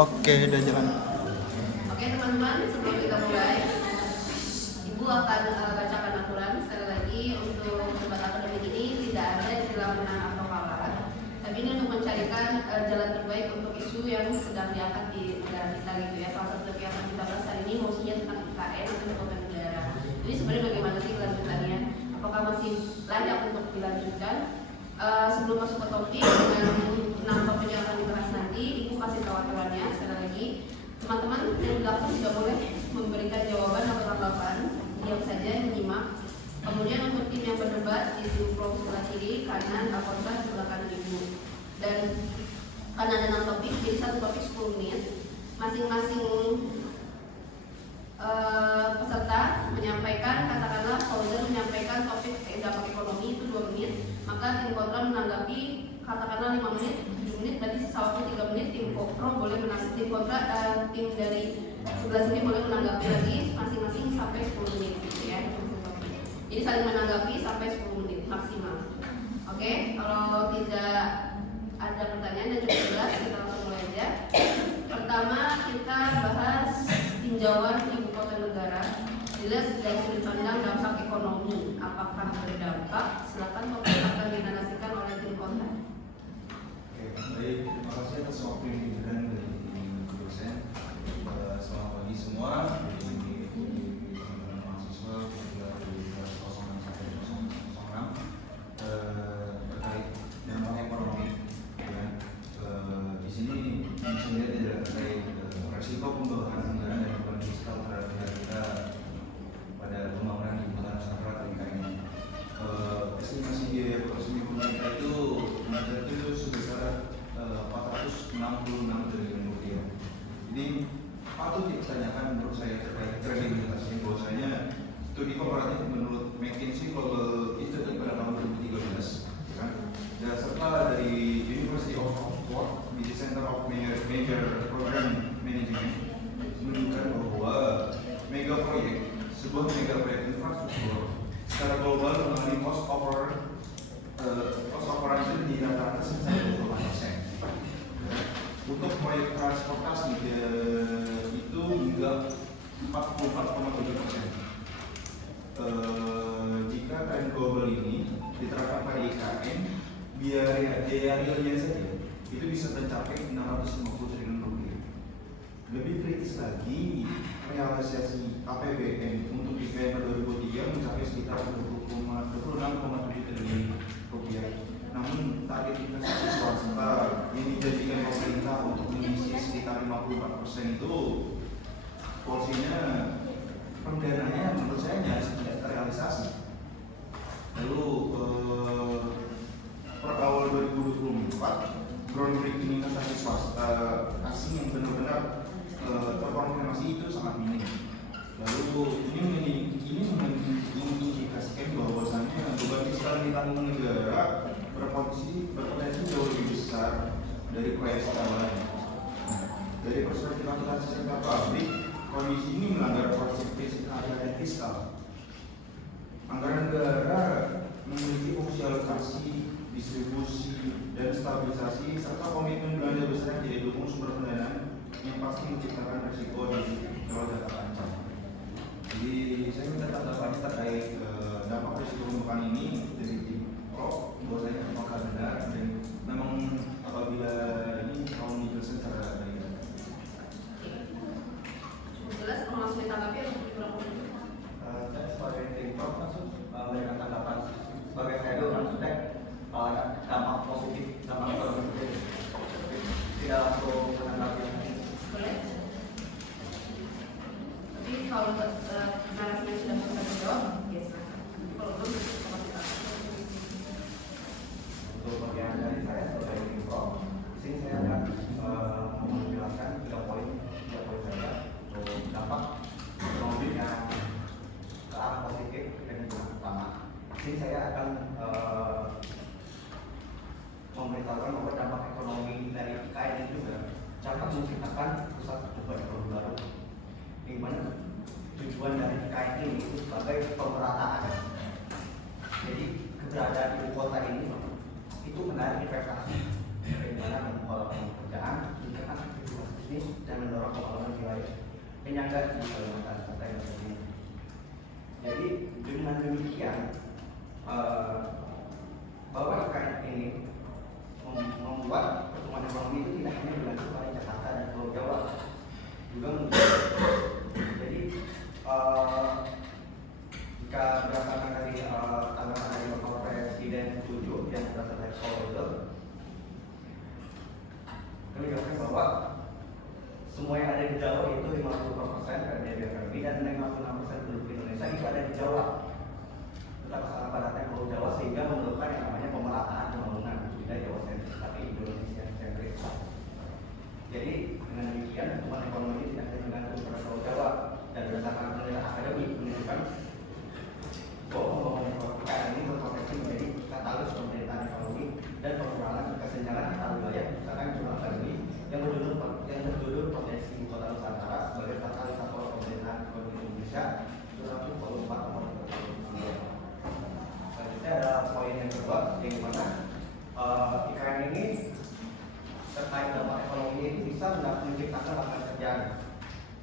Oke, udah jalan. Oke teman-teman, sebelum kita mulai, Ibu akan bacakan aturan sekali lagi. Untuk debat akademik ini tidak ada istilah menang atau kalah, tapi ini untuk mencarikan jalan terbaik untuk isu yang sedang diangkat di negara kita gitu ya. Salah satu yang akan kita bahas hari ini mosinya tentang IKN atau kota negara. Jadi sebenarnya bagaimana sih kelanjutannya? Apakah masih layak untuk dilanjutkan? Sebelum masuk ke topik dengan 6 topik yang akan dibahas nanti, Ibu kasih tahu aturannya sekali lagi. Teman-teman yang di belakang tidak boleh memberikan jawaban atau tanggapan, diam saja menyimak. Kemudian untuk tim yang berdebat di sebelah sebelah kiri, kanan, apakah sebelah kanan Ibu. Dan karena ada 6 topik, jadi satu topik 10 menit. Masing-masing peserta menyampaikan, katakanlah Fauzer menyampaikan topik dampak ekonomi itu 2 menit, maka tim kontra menanggapi katakanlah 5 menit, 7 menit, berarti sisa waktu 3 menit. Tim pro boleh menanggapi, tim kontra, tim dari sebelah sini boleh menanggapi lagi masing-masing sampai 10 menit gitu ya. Jadi saling menanggapi sampai 10 menit maksimal. Oke, kalau tidak ada pertanyaan dan cukup jelas, kita langsung mulai aja. Pertama kita bahas tinjauan ibu kota negara. Jelas dari sudut pandang dampak ekonomi, apakah berdampak? Silakan topik akan dinarasikan oleh tim kontra. Oke, baik, terima kasih atas waktu yang diberikan dari dosen. Selamat pagi semua, dari teman-teman mahasiswa dari kelas 06 sampai 06 terkait dampak ekonomi. Ya, di sini bisa dilihat adalah terkait resiko pembebasan anggaran dan beban fiskal terhadap negara kita pada pembangunan ibu kota Nusantara ini. Estimasi biaya peresmian pemerintah itu sebesar 466 triliun rupiah. Ini patut dipertanyakan menurut saya terkait kredibilitasnya, bahwasanya studi komparatif menurut McKinsey Global Institute pada tahun 2013 kan, dan serta dari University of Oxford di Center of Major Program Management menunjukkan bahwa sebuah mega proyek infrastruktur secara global mengalami cost overrun itu di rata-rata sebesar 20%. Untuk proyek transportasi itu hingga 44,7%. Jika tren global ini diterapkan pada IKN, biaya realnya saja itu bisa mencapai 650 triliun rupiah. Lebih kritis lagi, realisasi APBN untuk IKN 2003 mencapai sekitar 26,7 triliun rupiah. Namun target investasi swasta yang dijanjikan pemerintah untuk mengisi sekitar 54% itu porsinya pendananya menurut saya nyaris tidak terrealisasi. Lalu per awal 2024 groundbreaking investasi swasta asing yang benar-benar terkonfirmasi itu sangat minim. Lalu ini mengindikasikan bahwasannya beban fiskal yang ditanggung negara berpotensi jauh lebih besar dari proyek skala lain. Dari perspektif akuntansi sektor publik, kondisi ini melanggar prinsip keadilan fiskal. Anggaran negara memiliki fungsi alokasi, distribusi, dan stabilisasi serta komitmen belanja besar yang jadi dukung sumber pendanaan yang pasti menciptakan risiko kalau data ancam. Jadi saya minta tanggapannya terkait dampak risiko pembukaan ini dari tim pro, bahwasanya apakah benar dan memang apabila ini mau dijelaskan secara baik. Cukup jelas, kalau langsung ditanggapi atau kurang lebih? Saya sebagai tim pro langsung memberikan tanggapan sebagai saya dulu maksudnya dampak positif dampak ekonomi tidak langsung menanggapi. Boleh? Tapi kalau narasinya sudah bisa dijawab, ya silakan. Kalau belum, kita kita. Untuk bagian dari saya sebagai tim pro, di sini saya akan menjelaskan 3 poin saya untuk dampak ekonomi yang ke arah positif dan yang pertama. Di sini saya akan memberitahukan bahwa dampak ekonomi dari IKN ini juga dapat menciptakan pusat pertumbuhan ekonomi baru. Di mana tujuan dari IKN ini itu sebagai pemerataan. Jadi keberadaan ibu kota ini itu menarik investasi, bagaimana membuat pekerjaan, meningkatkan aktivitas bisnis dan mendorong pembangunan wilayah penyangga di Kalimantan Selatan dan Timur. Jadi dengan demikian bahwa IKN ini membuat pertumbuhan ekonomi itu tidak hanya berlanjut pada Jakarta dan Pulau Jawa, juga jadi jika berdasarkan dari tanggapan dari Bapak Presiden 7 yang berdasarkan dari stakeholder, kami jelaskan bahwa semua yang ada di Jawa itu 50% dari BRI dan 56% penduduk Indonesia itu ada di Jawa. Tetap sangat padatnya Pulau Jawa sehingga memerlukan yang namanya pemerataan pembangunan tidak Jawa sentris tapi Indonesia sentris. Jadi dengan demikian pertumbuhan ekonomi tidak hanya tergantung pada Pulau Jawa dan berdasarkan penelitian akademik menunjukkan bahwa pembangunan ekonomi ini berpotensi menjadi katalis pemerintahan ekonomi dan pengurangan kesenjangan antar wilayah misalkan jurnal akademik yang berjudul potensi ibu kota Nusantara sebagai katalisator pemerintahan ekonomi Indonesia 2024 nomor 39. Selanjutnya ada poin yang kedua yang dimana IKN ini terkait dampak ekonomi itu bisa menciptakan lapangan kerja.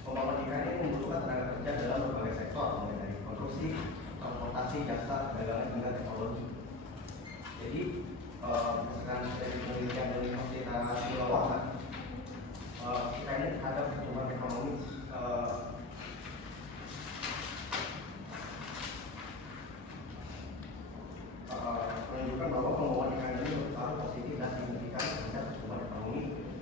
Pembangunan IKN ini membutuhkan tenaga kerja dalam berbagai sektor mulai dari konstruksi, transportasi, jasa, perdagangan hingga teknologi. Jadi berdasarkan dari penelitian dari Universitas Sulawesi, kita ini ada pertumbuhan ekonomi menunjukkan bahwa pembangunan IKN ini berpengaruh positif dan signifikan terhadap pertumbuhan ekonomi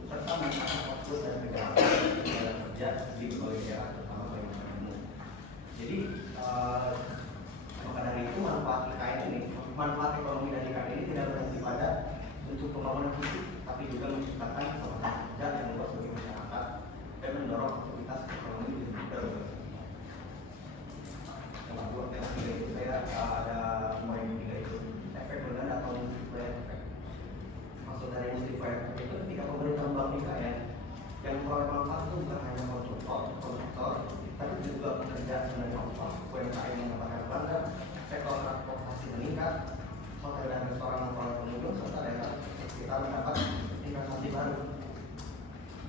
serta meningkatkan fokus dan kejahatan dalam kerja di berbagai daerah terutama Kalimantan Timur. Jadi maka dari itu manfaat IKN ini, manfaat ekonomi dari IKN ini tidak berhenti pada untuk pembangunan fisik, tapi juga menciptakan kesempatan kerja yang luas bagi masyarakat dan mendorong aktivitas ekonomi di berbagai. Yang kedua, yang ketiga itu saya ada poin ketiga itu efek rendah atau multiplier effect. Maksud dari multiplier effect itu ketika pemerintah membangun IKN yang memperoleh manfaat itu bukan hanya konsumtor, tapi juga pekerja menerima upah, UMKM yang mendapatkan pelanggan, sektor transportasi meningkat, hotel dan restoran memperoleh pengunjung, serta daerah sekitar mendapat investasi baru.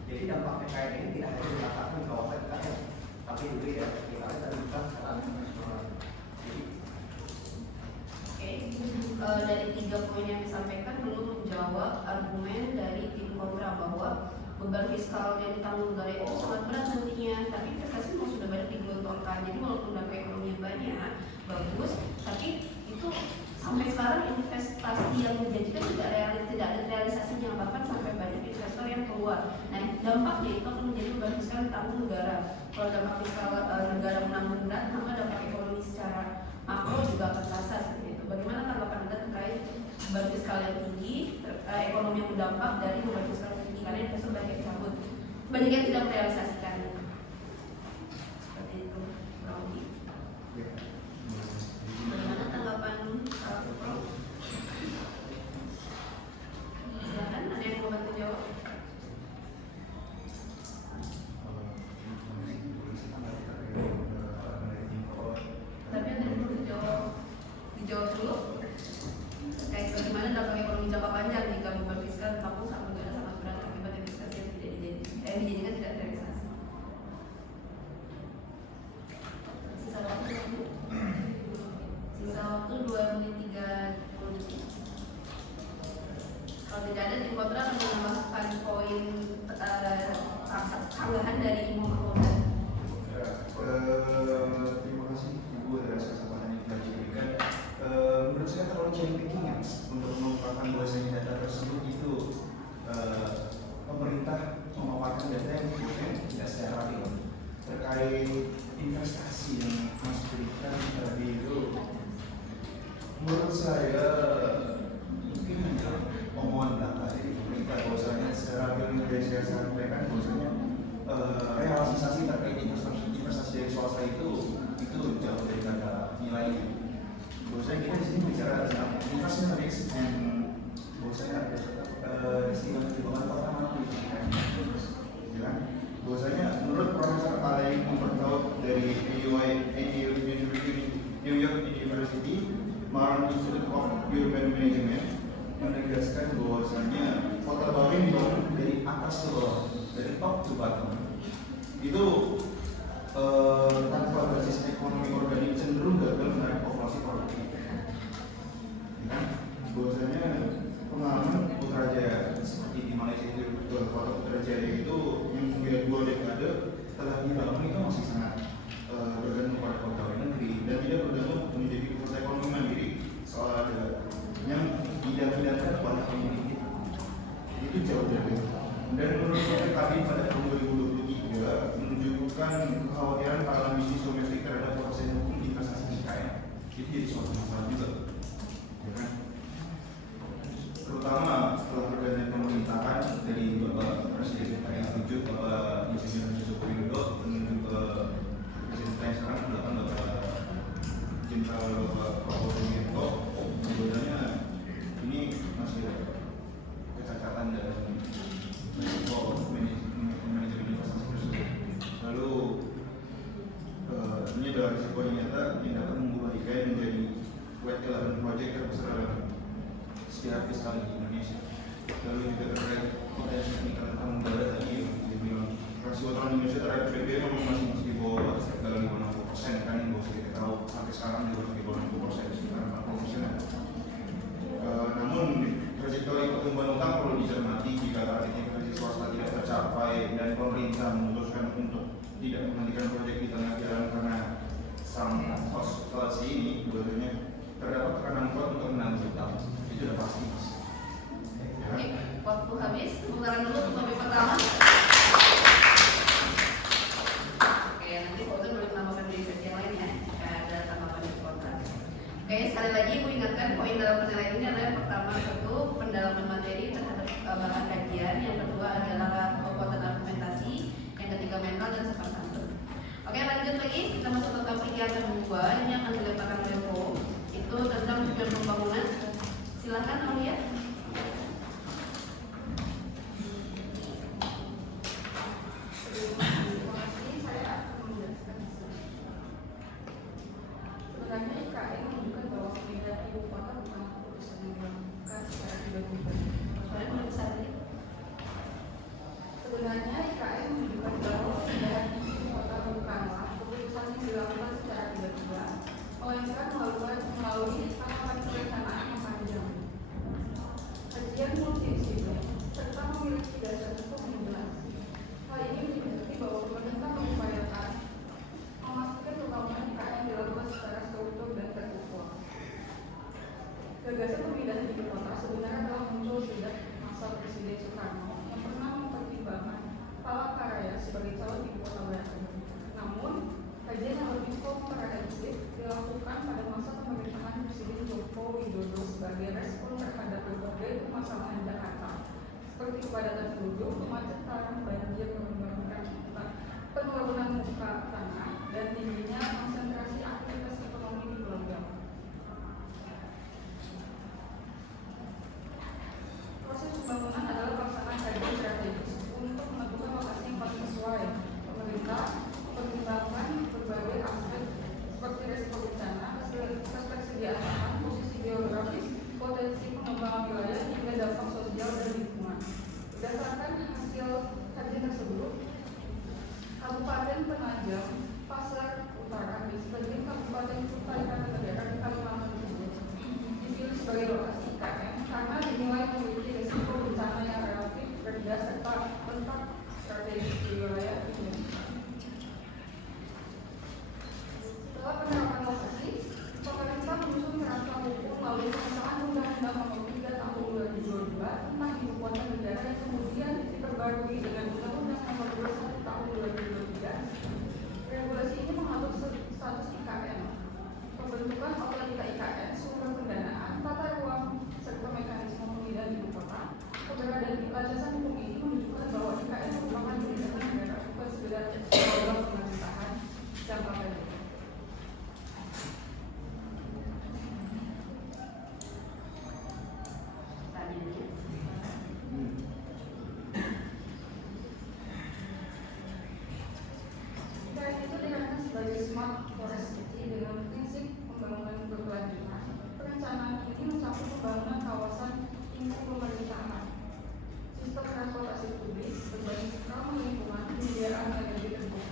Jadi dampak IKN ini tidak hanya dirasakan di kawasan IKN, tapi juga ya sekitarnya dan bukan secara nasional. Dari 3 poin yang disampaikan belum menjawab argumen dari tim kontra bahwa beban fiskal yang ditanggung negara itu sangat berat nantinya, tapi investasi memang sudah banyak digelontorkan. Jadi walaupun dampak ekonomi banyak bagus, tapi itu sampai sekarang investasi yang dijanjikan tidak ada realisasinya, bahkan sampai banyak investor yang keluar. Nah, dampaknya itu akan menjadi beban fiskal yang ditanggung negara. Kalau dampak fiskal negara menanggung berat, maka dampak ekonomi secara makro juga akan terasa seperti itu. Bagaimana tanggapan Anda terkait beban fiskal yang tinggi, ekonomi yang berdampak dari beban fiskal yang tinggi, karena investor banyak yang cabut, banyak yang tidak merealisasikan. Seperti itu, Romi. Bagaimana tanggapan Prof? Silakan, ada yang mau bantu jawab? Tapi ada yang perlu dijawab dulu terkait bagaimana dampak ekonomi jangka panjang jika beban fiskal ditanggung sama negara sangat berat akibat investasi yang dijadikan tidak terrealisasi. Sisa waktu 2 menit 30 detik. Kalau tidak ada, tim kontra akan menambahkan poin tambahan dari Ibu Mahfudah. Terima kasih Ibu atas kesempatan yang telah diberikan. Menurut saya terlalu cherry picking ya, untuk mengungkapkan bahwasanya data tersebut itu pemerintah memaparkan data yang tidak secara real terkait investasi yang Mas berikan tadi itu. Menurut saya mungkin hanya omongan belaka dari pemerintah bahwasanya secara real yang saya sampaikan bahwasanya realisasi terkait investasi dari swasta itu jauh dari kata nilainya. Bahwasanya kita di sini bicara tentang investment risk and bahwasanya istilah pertimbangan pertama pendidikan. Ya, bahwasanya menurut Profesor Alain Umberto dari New York University, Maran Institute of Urban Management menegaskan bahwasanya kota baru yang dibangun dari atas ke bawah. dari top to bottom itu tanpa basis ekonomi organik cenderung gagal menarik populasi produktif. Ya kan? Bahwasanya pengalaman Putrajaya seperti di Malaysia itu, kota Putrajaya itu yang sudah 2 dekade setelah dibangun itu masih sangat bergantung pada pegawai negeri dan tidak bergantung menjadi pusat ekonomi mandiri soal ada yang bidang-bidangkan kepada pemilik itu jauh dari itu. Dan menurut PKB pada tahun 2023 menunjukkan kekhawatiran para bisnis domestik terhadap proses hukum investasi IKN. Itu jadi suatu masalah juga, ya kan? Terutama setelah pergantian pemerintahan dari Bapak Presiden kita yang 7 Bapak Insinyur Joko Widodo menuju ke Presiden yang sekarang adalah Bapak Jenderal Bapak Prabowo Subianto. Sebenarnya ini masih kecacatan dan manajemen investasi tersebut. Lalu ini adalah risiko yang nyata yang dapat mengubah IKN menjadi White Elephant Project terbesar dalam sejarah fiskal di Indonesia. Lalu juga terkait potensi peningkatan tanggung jawab tadi yang dibilang rasio utang Indonesia terhadap PDB memang masih di bawah sekitar 50% kan, yang kita tahu sampai sekarang di bawah 60%, sekitar 40%. Namun trajektori pertumbuhan utang perlu dicermati jika targetnya investasi swasta tidak tercapai dan pemerintah memutuskan untuk tidak menghentikan proyek di tengah jalan karena sang cost fallacy ini, biasanya terdapat tekanan kuat untuk menanggung utang. Itu sudah pasti, Mas. Ya. Oke, waktu habis. Putaran dulu untuk topik pertama. Oke, nanti Fauzan boleh menambahkan di sesi yang lain ya. Ada tanggapan di konten. Oke, sekali lagi Ibu ingatkan poin dalam penilaian ini adalah yang pertama itu pendalaman materi terhadap bahan kajian, yang kedua adalah kekuatan argumentasi, yang ketiga mental dan sopan santun. Oke, lanjut lagi kita masuk ke topik yang kedua. Ini akan diletakkan oleh Pro. Itu tentang tujuan pembangunan. Silakan Aulia. Sebenarnya IKN menunjukkan bahwa pemindahan ibu kota bukan keputusan yang dilakukan secara tiba-tiba. Sebenarnya IKN menunjukkan bahwa pemindahan ibu kota bukanlah keputusan yang dilakukan secara tiba-tiba, melainkan melalui tahapan perencanaan yang panjang, kajian multidisiplin, serta memiliki dasar hukum yang jelas. Hal ini menunjukkan bahwa pemerintah mengupayakan memastikan pembangunan IKN dilakukan secara struktur dan terukur. Gagasan pemindahan ibu kota sebenarnya telah muncul sejak masa Presiden Soekarno yang pernah mempertimbangkan Palangkaraya sebagai calon ibu kota baru. Namun, kajian yang lebih komprehensif dilakukan pada masa pemerintahan Presiden Joko Widodo sebagai respon terhadap berbagai permasalahan Jakarta, seperti kepadatan penduduk, kemacetan, banjir, penurunan muka tanah, dan tingginya konsentrasi aktivitas ekonomi di Pulau Jawa. Proses pembangunan adalah pelaksanaan kajian strategis untuk menentukan lokasi yang paling sesuai. Pemerintah mempertimbangkan berbagai aspek seperti resiko bencana, ketersediaan lahan, posisi geografis, potensi pengembangan wilayah, hingga dampak sosial dan lingkungan. Berdasarkan hasil kajian tersebut, Kabupaten Penajam Pasar Utara di sebagian Kabupaten Kutai Kartanegara di Kalimantan Timur dipilih sebagai lokasi IKN karena dinilai memiliki risiko bencana yang relatif rendah serta letak strategis di wilayah Indonesia. Setelah penerapan lokasi, pemerintah menyusun kerangka hukum melalui pengesahan Undang-Undang Nomor 3 Tahun 2022 tentang Ibu Kota Negara yang kemudian diperbarui dengan Undang-Undang Nomor 21 Tahun 2023. Regulasi ini mengatur status IKN, pembentukan otorita IKN, sumber pendanaan, tata ruang, serta mekanisme pemindahan ibu kota. Keberadaan landasan hukum ini menunjukkan bahwa IKN merupakan kebijakan negara, bukan sekedar program pemerintahan jangka pendek. IKN itu dirancang sebagai smart forest city dengan prinsip pembangunan berkelanjutan. Perencanaan ini mencakup pembangunan kawasan inti pemerintahan, sistem transportasi publik berbasis ramah kami lagi tempuh.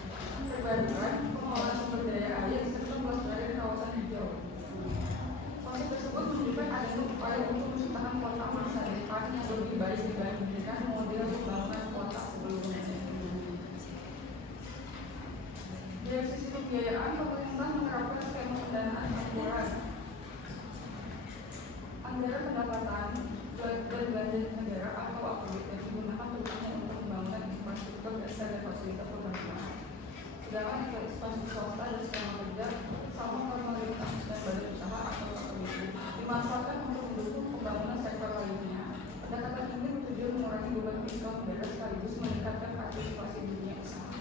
Terbarukan pengelolaan sumber daya air serta pelestarian kawasan hijau. Proses tersebut menunjukkan adanya upaya untuk menciptakan kota masa depan yang lebih baik dibandingkan model pembangunan kota sebelumnya. Dari sisi pembiayaan, pemerintah menerapkan skema pendanaan akurat. Anggaran pendapatan dan belanja negara atau APBD digunakan terutama untuk pembangunan infrastruktur dasar dan fasilitas pembangunan. Sedangkan untuk instansi swasta dan skema kerja sama pemerintah dan badan usaha atau APBD dimanfaatkan untuk mendukung pembangunan sektor lainnya. Pendekatan ini bertujuan mengurangi beban fiskal negara sekaligus meningkatkan partisipasi dunia usaha.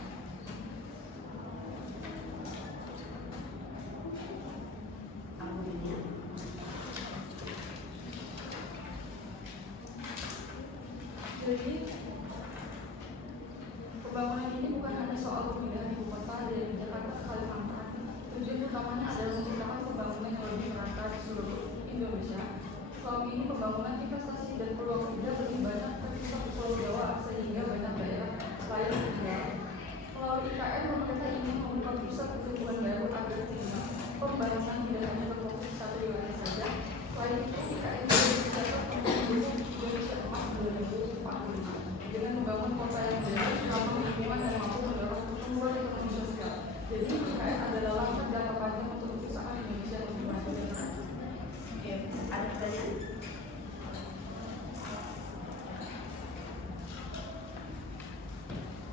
Jadi, pembangunan ini bukan hanya soal pemindahan ibu kota dari Jakarta ke Kalimantan. Tujuan utamanya adalah menciptakan pembangunan yang lebih merata di seluruh Indonesia. Selama ini pembangunan investasi dan peluang kerja lebih banyak terpusat di Pulau Jawa sehingga banyak daerah lain tertinggal. Melalui IKN, pemerintah ingin membuka pusat pertumbuhan baru agar tinggal. Pembangunan tidak hanya berfokus di satu wilayah saja. Selain itu, IKN juga dicatat mendukung Indonesia Emas 2045 dengan membangun kota yang bersih, ramah lingkungan dan mampu mendorong pertumbuhan ekonomi sosial. Jadi IKN adalah langkah jangka panjang untuk usaha Indonesia yang lebih maju dan maju. Oke, ada pertanyaan?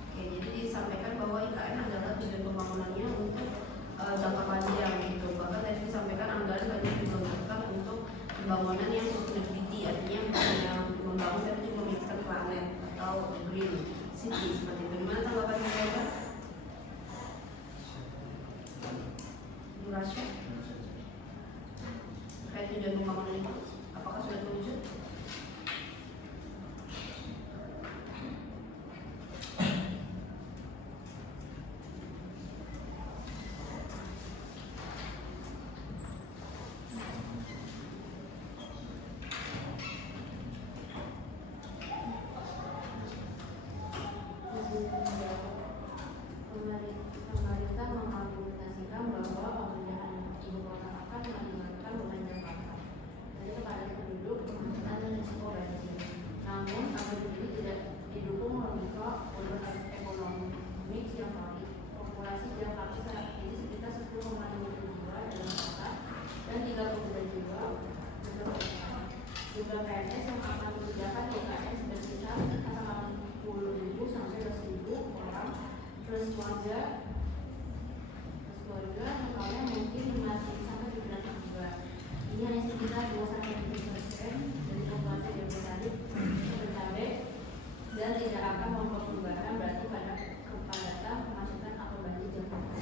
Oke, jadi disampaikan bahwa IKN adalah tujuan pembangunannya untuk jangka panjang gitu. Bahkan tadi disampaikan anggaran banyak digelontorkan untuk pembangunan yang sustainability, artinya bukan yang membangun tapi juga memikirkan planet atau green city seperti itu. Gimana tanggapan Bapak? Durasya terkait tujuan pembangunan itu, apakah sudah terwujud? Pemerintah mengargumentasikan bahwa pemindahan ibu kota akan meningkatkan beban Jakarta dari kepada penduduk, kemacetan dan risiko banjir. Namun, apabila ini tidak didukung logika ekonomi yang valid, populasi Jakarta saat ini sekitar 10,6 jiwa dalam kota dan 32 jiwa dalam kota. Jumlah PNS yang akan mengerjakan IKN sekitar 80.000 sampai 100.000 orang plus keluarga totalnya mungkin 5 sampai 7 jiwa. Ini hanya sekitar 2-3% dari populasi Jabodetabek dan tidak akan membawa perubahan berarti pada kepadatan, kemacetan atau banjir Jakarta.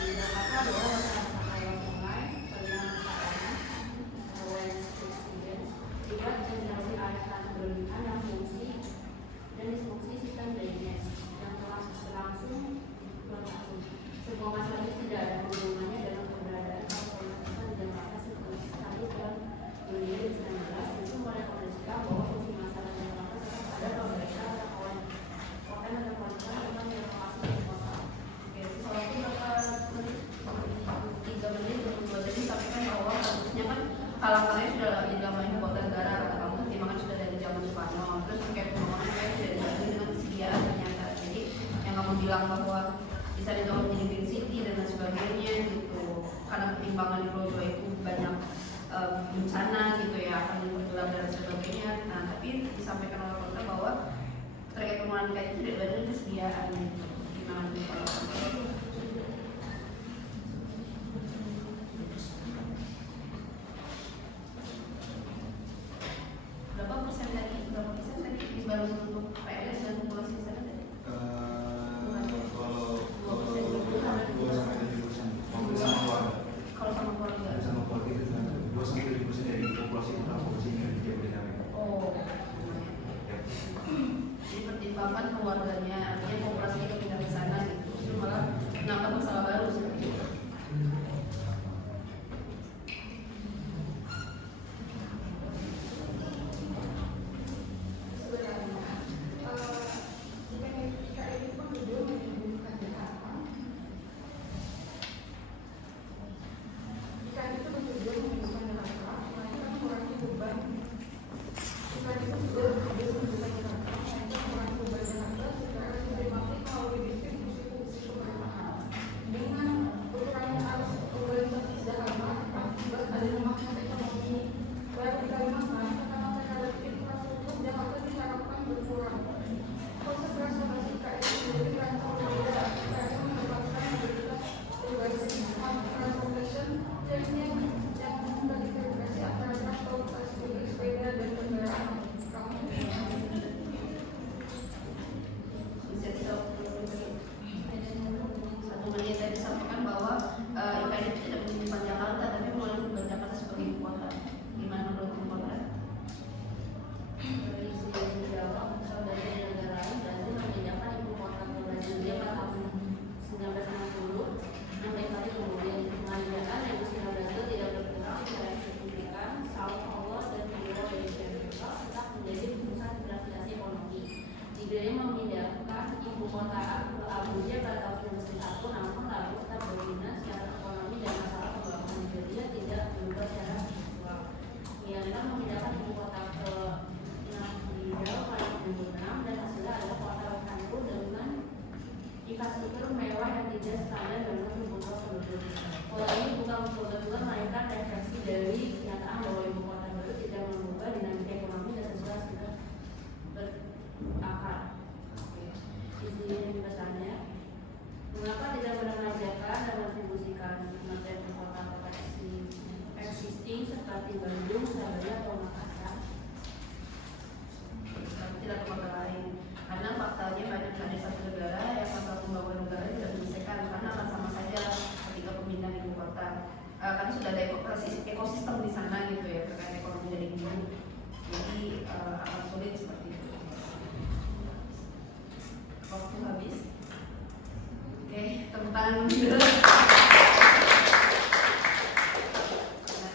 Di Jakarta adalah masyarakat sungai, penggunaan panas, awareness experience, juga generasi air tanah berlebihan yang fungsi dan disfungsi sistem drainase yang telah berlangsung 2 tahun. Semua masalah ini tidak ada hubungannya dengan keberadaan kemacetan di Jakarta seperti tahun 2019 itu merekomendasikan bahwa fungsi masalah Jakarta tetap ada pemerintah atau kawan kota metropolitan tentang reformasi ibu kota. Oke, sesuatu berapa menit? 3 menit untuk buat tadi sampaikan bahwa harusnya kan hal-halnya sudah dilakukan ibu kota negara kata kamu pertimbangan sudah dari zaman Soekarno. Terus terkait pembangunan kayak sudah dibantu dengan kesediaan ternyata. Jadi yang kamu bilang bahwa bisa dibangun menjadi green city dan lain sebagainya gitu. Karena pertimbangan di Pulau Jawa itu banyak bencana gitu ya akan bergelar dan sebagainya. Nah tapi disampaikan oleh kota bahwa terkait pembangunan kayak itu tidak ada kesediaan gitu. Gimana nih kalau berapa persen tadi dibangun untuk PLS dan populasi di sana tadi? Kalau sama keluarga itu 2-7% dari populasi total populasi di Jabodetabek. oh jadi pertimbangan keluarganya artinya tiga standar dalam ibu kota penduduk. Pola ini bukan kebetulan melainkan refleksi dari kenyataan bahwa ibu kota baru tidak mengubah dinamika ekonomi dan sosial sekitar berakar. Izin bertanya, mengapa tidak meremajakan dan mendistribusikan materi kota-kota existing seperti Bandung, Surabaya, atau Makassar? Tidak ke kota lain, karena faktanya banyak ada satu negara yang pasal pembangunan negara tidak menyelesaikan, karena akan sama saja ketika pemindahan ibu kota, karena sudah ada ekosistem di sana gitu ya terkait ekonomi dari dulu, jadi akan sulit seperti itu. Waktu habis. Oke, tentang menarik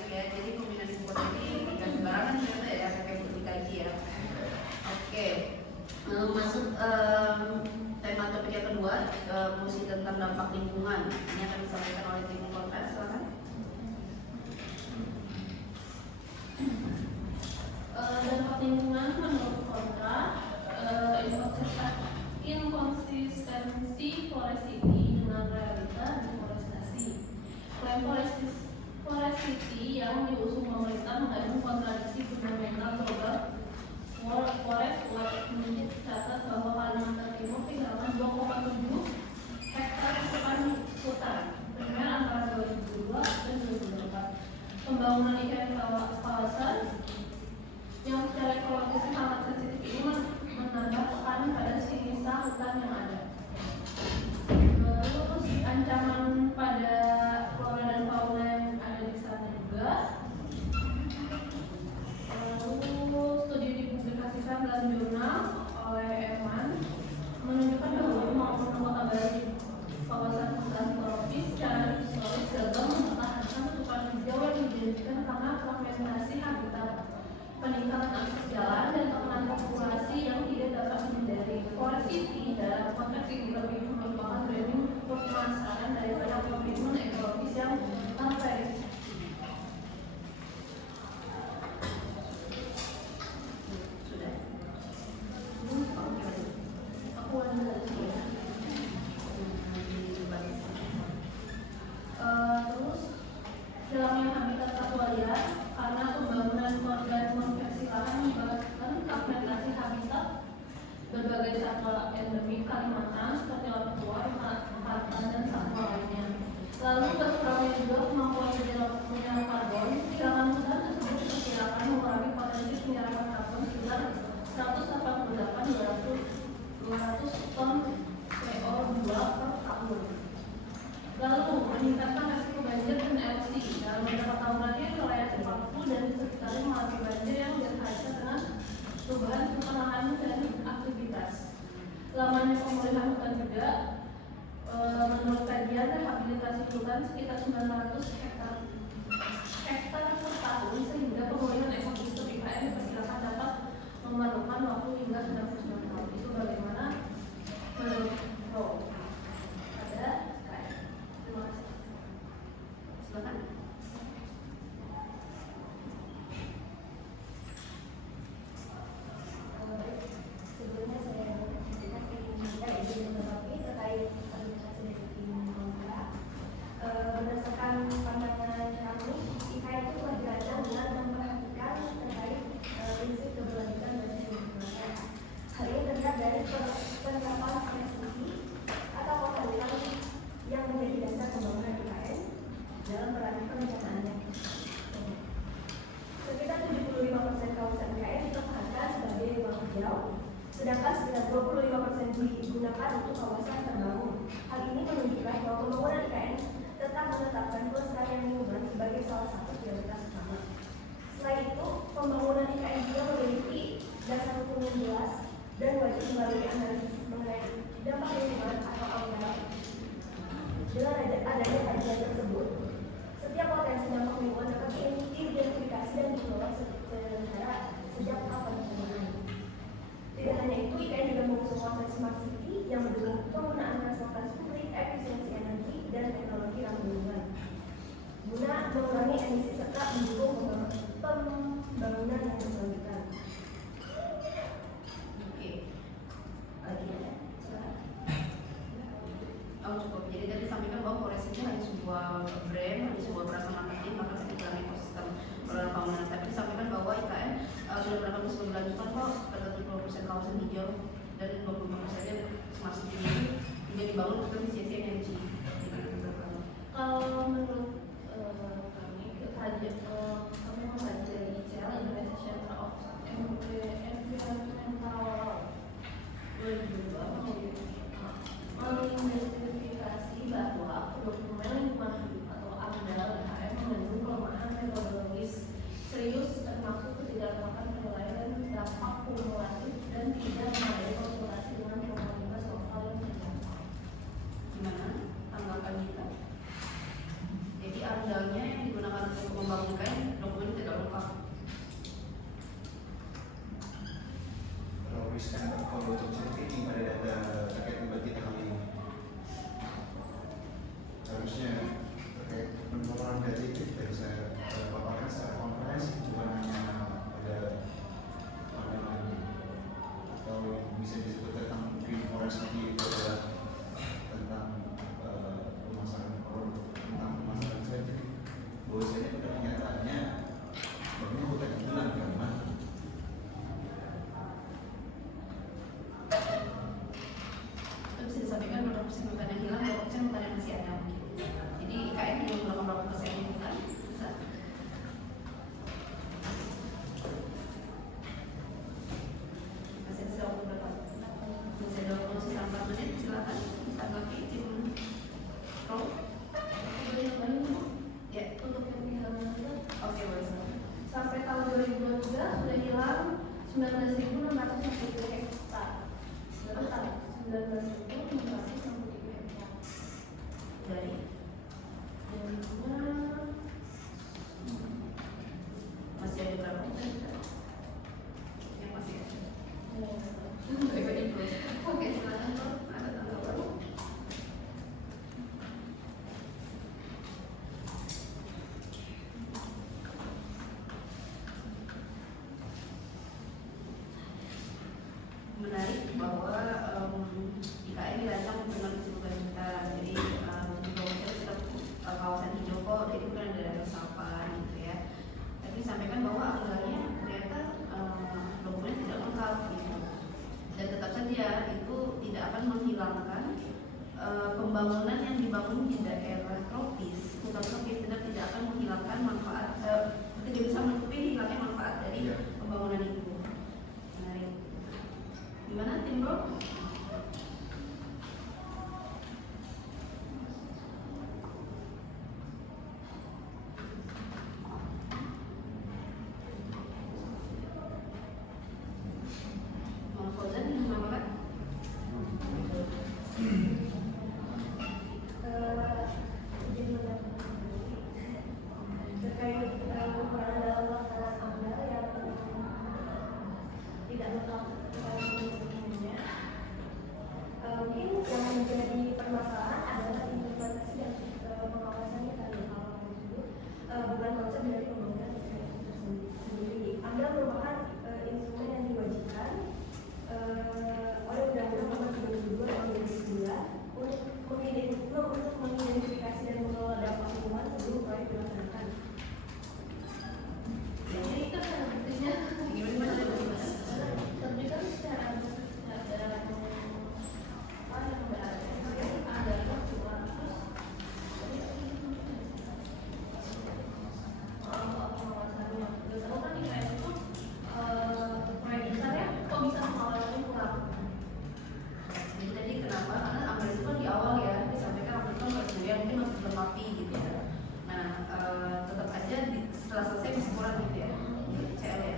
ya, jadi pemindahan ibu kota ini tidak sembarangan ternyata ya, kayak perlu dikaji ya. Oke, masuk tema topik yang kedua, musik tentang dampak lingkungan. Ini akan disampaikan oleh tim kontra, silakan. Dampak lingkungan menurut kontra, inkonsistensi Forestity dengan realita deforestasi. Klaim Forestity yang diusung pemerintah mengandung kontradiksi fundamental global. Forest Watch mencatat bahwa Kalimantan Timur kehilangan 2,7 hektar kesepan hutan primer antara 2002 dan 2004. Pembangunan IKN kawasan yang secara ekologis sangat sensitif ini menambah tekanan pada sisa hutan yang ada. Terus ancaman pada flora dan fauna yang ada di sana juga. Studi dipublikasikan dalam jurnal oleh Eman menunjukkan bahwa maupun anggota baru kawasan hutan tropis secara historis gagal mempertahankan tutupan hijau yang dijadikan karena fragmentasi habitat, peningkatan akses jalan, dan tekanan populasi yang tidak dapat dihindari. Forestity dalam konteks ini lebih merupakan framing permasalahan daripada komitmen ekologis yang tanpa terus hilangnya habitat satwa liar karena pembangunan organisme versi lahan menyebabkan fragmentasi habitat berbagai satwa endemik Kalimantan seperti laut tua, empatan, dan satwa lainnya. Lalu berkurangnya juga kemampuan menyerap karbon. Hilangan hutan tersebut diperkirakan mengurangi potensi penyerapan karbon sekitar 148-200 ton CO2 per tahun. Lalu meningkatkan resiko banjir dan erosi. Dalam beberapa tahun lagi, wilayah Palu dan sekitarnya mengalami banjir yang berkaitan dengan perubahan hutan lahan dan aktivitas. Lamanya pemulihan hutan juga, menurut kajian rehabilitasi hutan sekitar 900 hektar per tahun, sehingga pemulihan ekosistem IKN diperkirakan dapat memerlukan waktu hingga 99 tahun. Itu bagaimana menurut Pro? Ada IKN. Terima kasih. Silakan. Sebelumnya saya minta izin menanggapi terkait argumentasi dari tim kontra. Berdasarkan pandangan kami, IKN itu telah dirancang dengan memperhatikan terkait prinsip keberlanjutan dan keberlanjutan. Hal ini terlihat dari penerapan PSBB atau kota hutan yang menjadi dasar pembangunan IKN dalam perencanaannya. Sekitar 75% kawasan IKN dipertahankan sebagai ruang hijau, sedangkan sekitar 25% digunakan untuk kawasan terbangun. Hal ini menunjukkan bahwa pembangunan IKN tetap menetapkan pelestarian lingkungan sebagai salah satu prioritas utama. Selain itu, pembangunan IKN juga memiliki dasar hukum yang jelas dan wajib melalui analisis mengenai dampak lingkungan atau AUDAL. Dengan adanya kajian tersebut, setiap potensi dampak lingkungan dapat diidentifikasi dan dikelola secara sejak kapan pembangunan. Tidak hanya itu, IKN juga mengusung konsep smart city yang mendukung penggunaan transportasi publik, efisiensi energi, dan teknologi ramah lingkungan guna mengurangi emisi serta mendukung pembangunan yang berkelanjutan. Oke. Lagi ada? Silakan. cukup. Jadi tadi disampaikan bahwa Forest ini hanya sebuah brand, hanya sebuah perasaan marketing, bahkan dalam ekosistem pengelolaan bangunan. Tapi disampaikan bahwa IKN sudah melakukan sebuah lanjutan kok pada 70% kawasan hijau dan 25%-nya smart city ini juga dibangun untuk efisiensi energi. Kalau menurut kami kami mempelajari ICL Indonesia Center of Environmental 2022 mengidentifikasi bahwa dokumen lingkungan hidup atau AMDAL IKN mengandung kelemahan metodologis serius termasuk ketidakpakan penilaian dampak kumulatif dan tidak memadai konsultasi dengan komunitas lokal yang terdampak. Gimana tanggapan kita? Jadi AMDAL-nya yang digunakan untuk membangun IKN dokumen tidak lengkap. Kalau untuk ini pada data terkait debat kita kali ini, harusnya terkait pengelolaan data itu kita bisa paparkan secara komprehensif, bukan hanya pada pandangan atau bisa disebut tentang green forest nanti itu adalah tentang pemasaran saja. Bahwasanya pada kenyataannya bangunan bukan hilang kan, Bisa disampaikan berapa persen hutan yang hilang, berapa persen hutan yang masih ada mungkin. Jadi IKN juga menggunakan berapa persen hutan bisa. Masih ada waktu berapa? Masih ada waktu sisa 4 menit, silakan tanggapi tim Pro. Ya, Untuk yang kehilangan itu oke boleh silakan. sampai tahun 2023 sudah hilang 19.663 hektar. Berapa? 19.663 hektar. Dari Jadinya masih ada berapa persen yang masih ada? ya, Oke, silakan Pro. Ada tanggapan? Menarik bahwa IKN dirancang dengan kesibukan kita. Jadi kita tetap kawasan hijau kok, jadi bukan ada resapan gitu ya. Tapi sampaikan bahwa anggarannya ternyata dokumen tidak lengkap gitu. Dan tetap saja itu tidak akan menghilangkan pembangunan yang dibangun di daerah tropis, hutan tropis tidak akan menghilangkan manfaat, tidak bisa menutupi hilangnya manfaat dari pembangunan itu. Menarik. Gimana tim Bro? Mau Fauzan yang menambahkan? terkait kekurangan dalam pelaksanaan AMDAL yang tidak lengkap dokumennya. Mungkin yang menjadi permasalahan adalah implementasi dan pengawasannya tadi kalau tersebut bukan konsep dari pembangunan IKN itu sendiri. AMDAL merupakan instrumen yang diwajibkan oleh Undang-Undang Nomor 32 Tahun 2009 untuk mengidentifikasi dan mengelola dampak lingkungan sebelum proyek dilaksanakan. jadi itu kan buktinya Gimana? tapi kan secara ada apa yang berada ada cuma terus pengawasannya udah tahu kan IKN itu proyek besarnya kok bisa pengawasannya kurang. Jadi tadi kenapa? Karena AMDAL itu kan di awal ya disampaikan AMDAL itu kan kemudian mungkin masih belum rapi gitu ya. Nah tetap aja setelah selesai masih kurang gitu ya di ICL ya.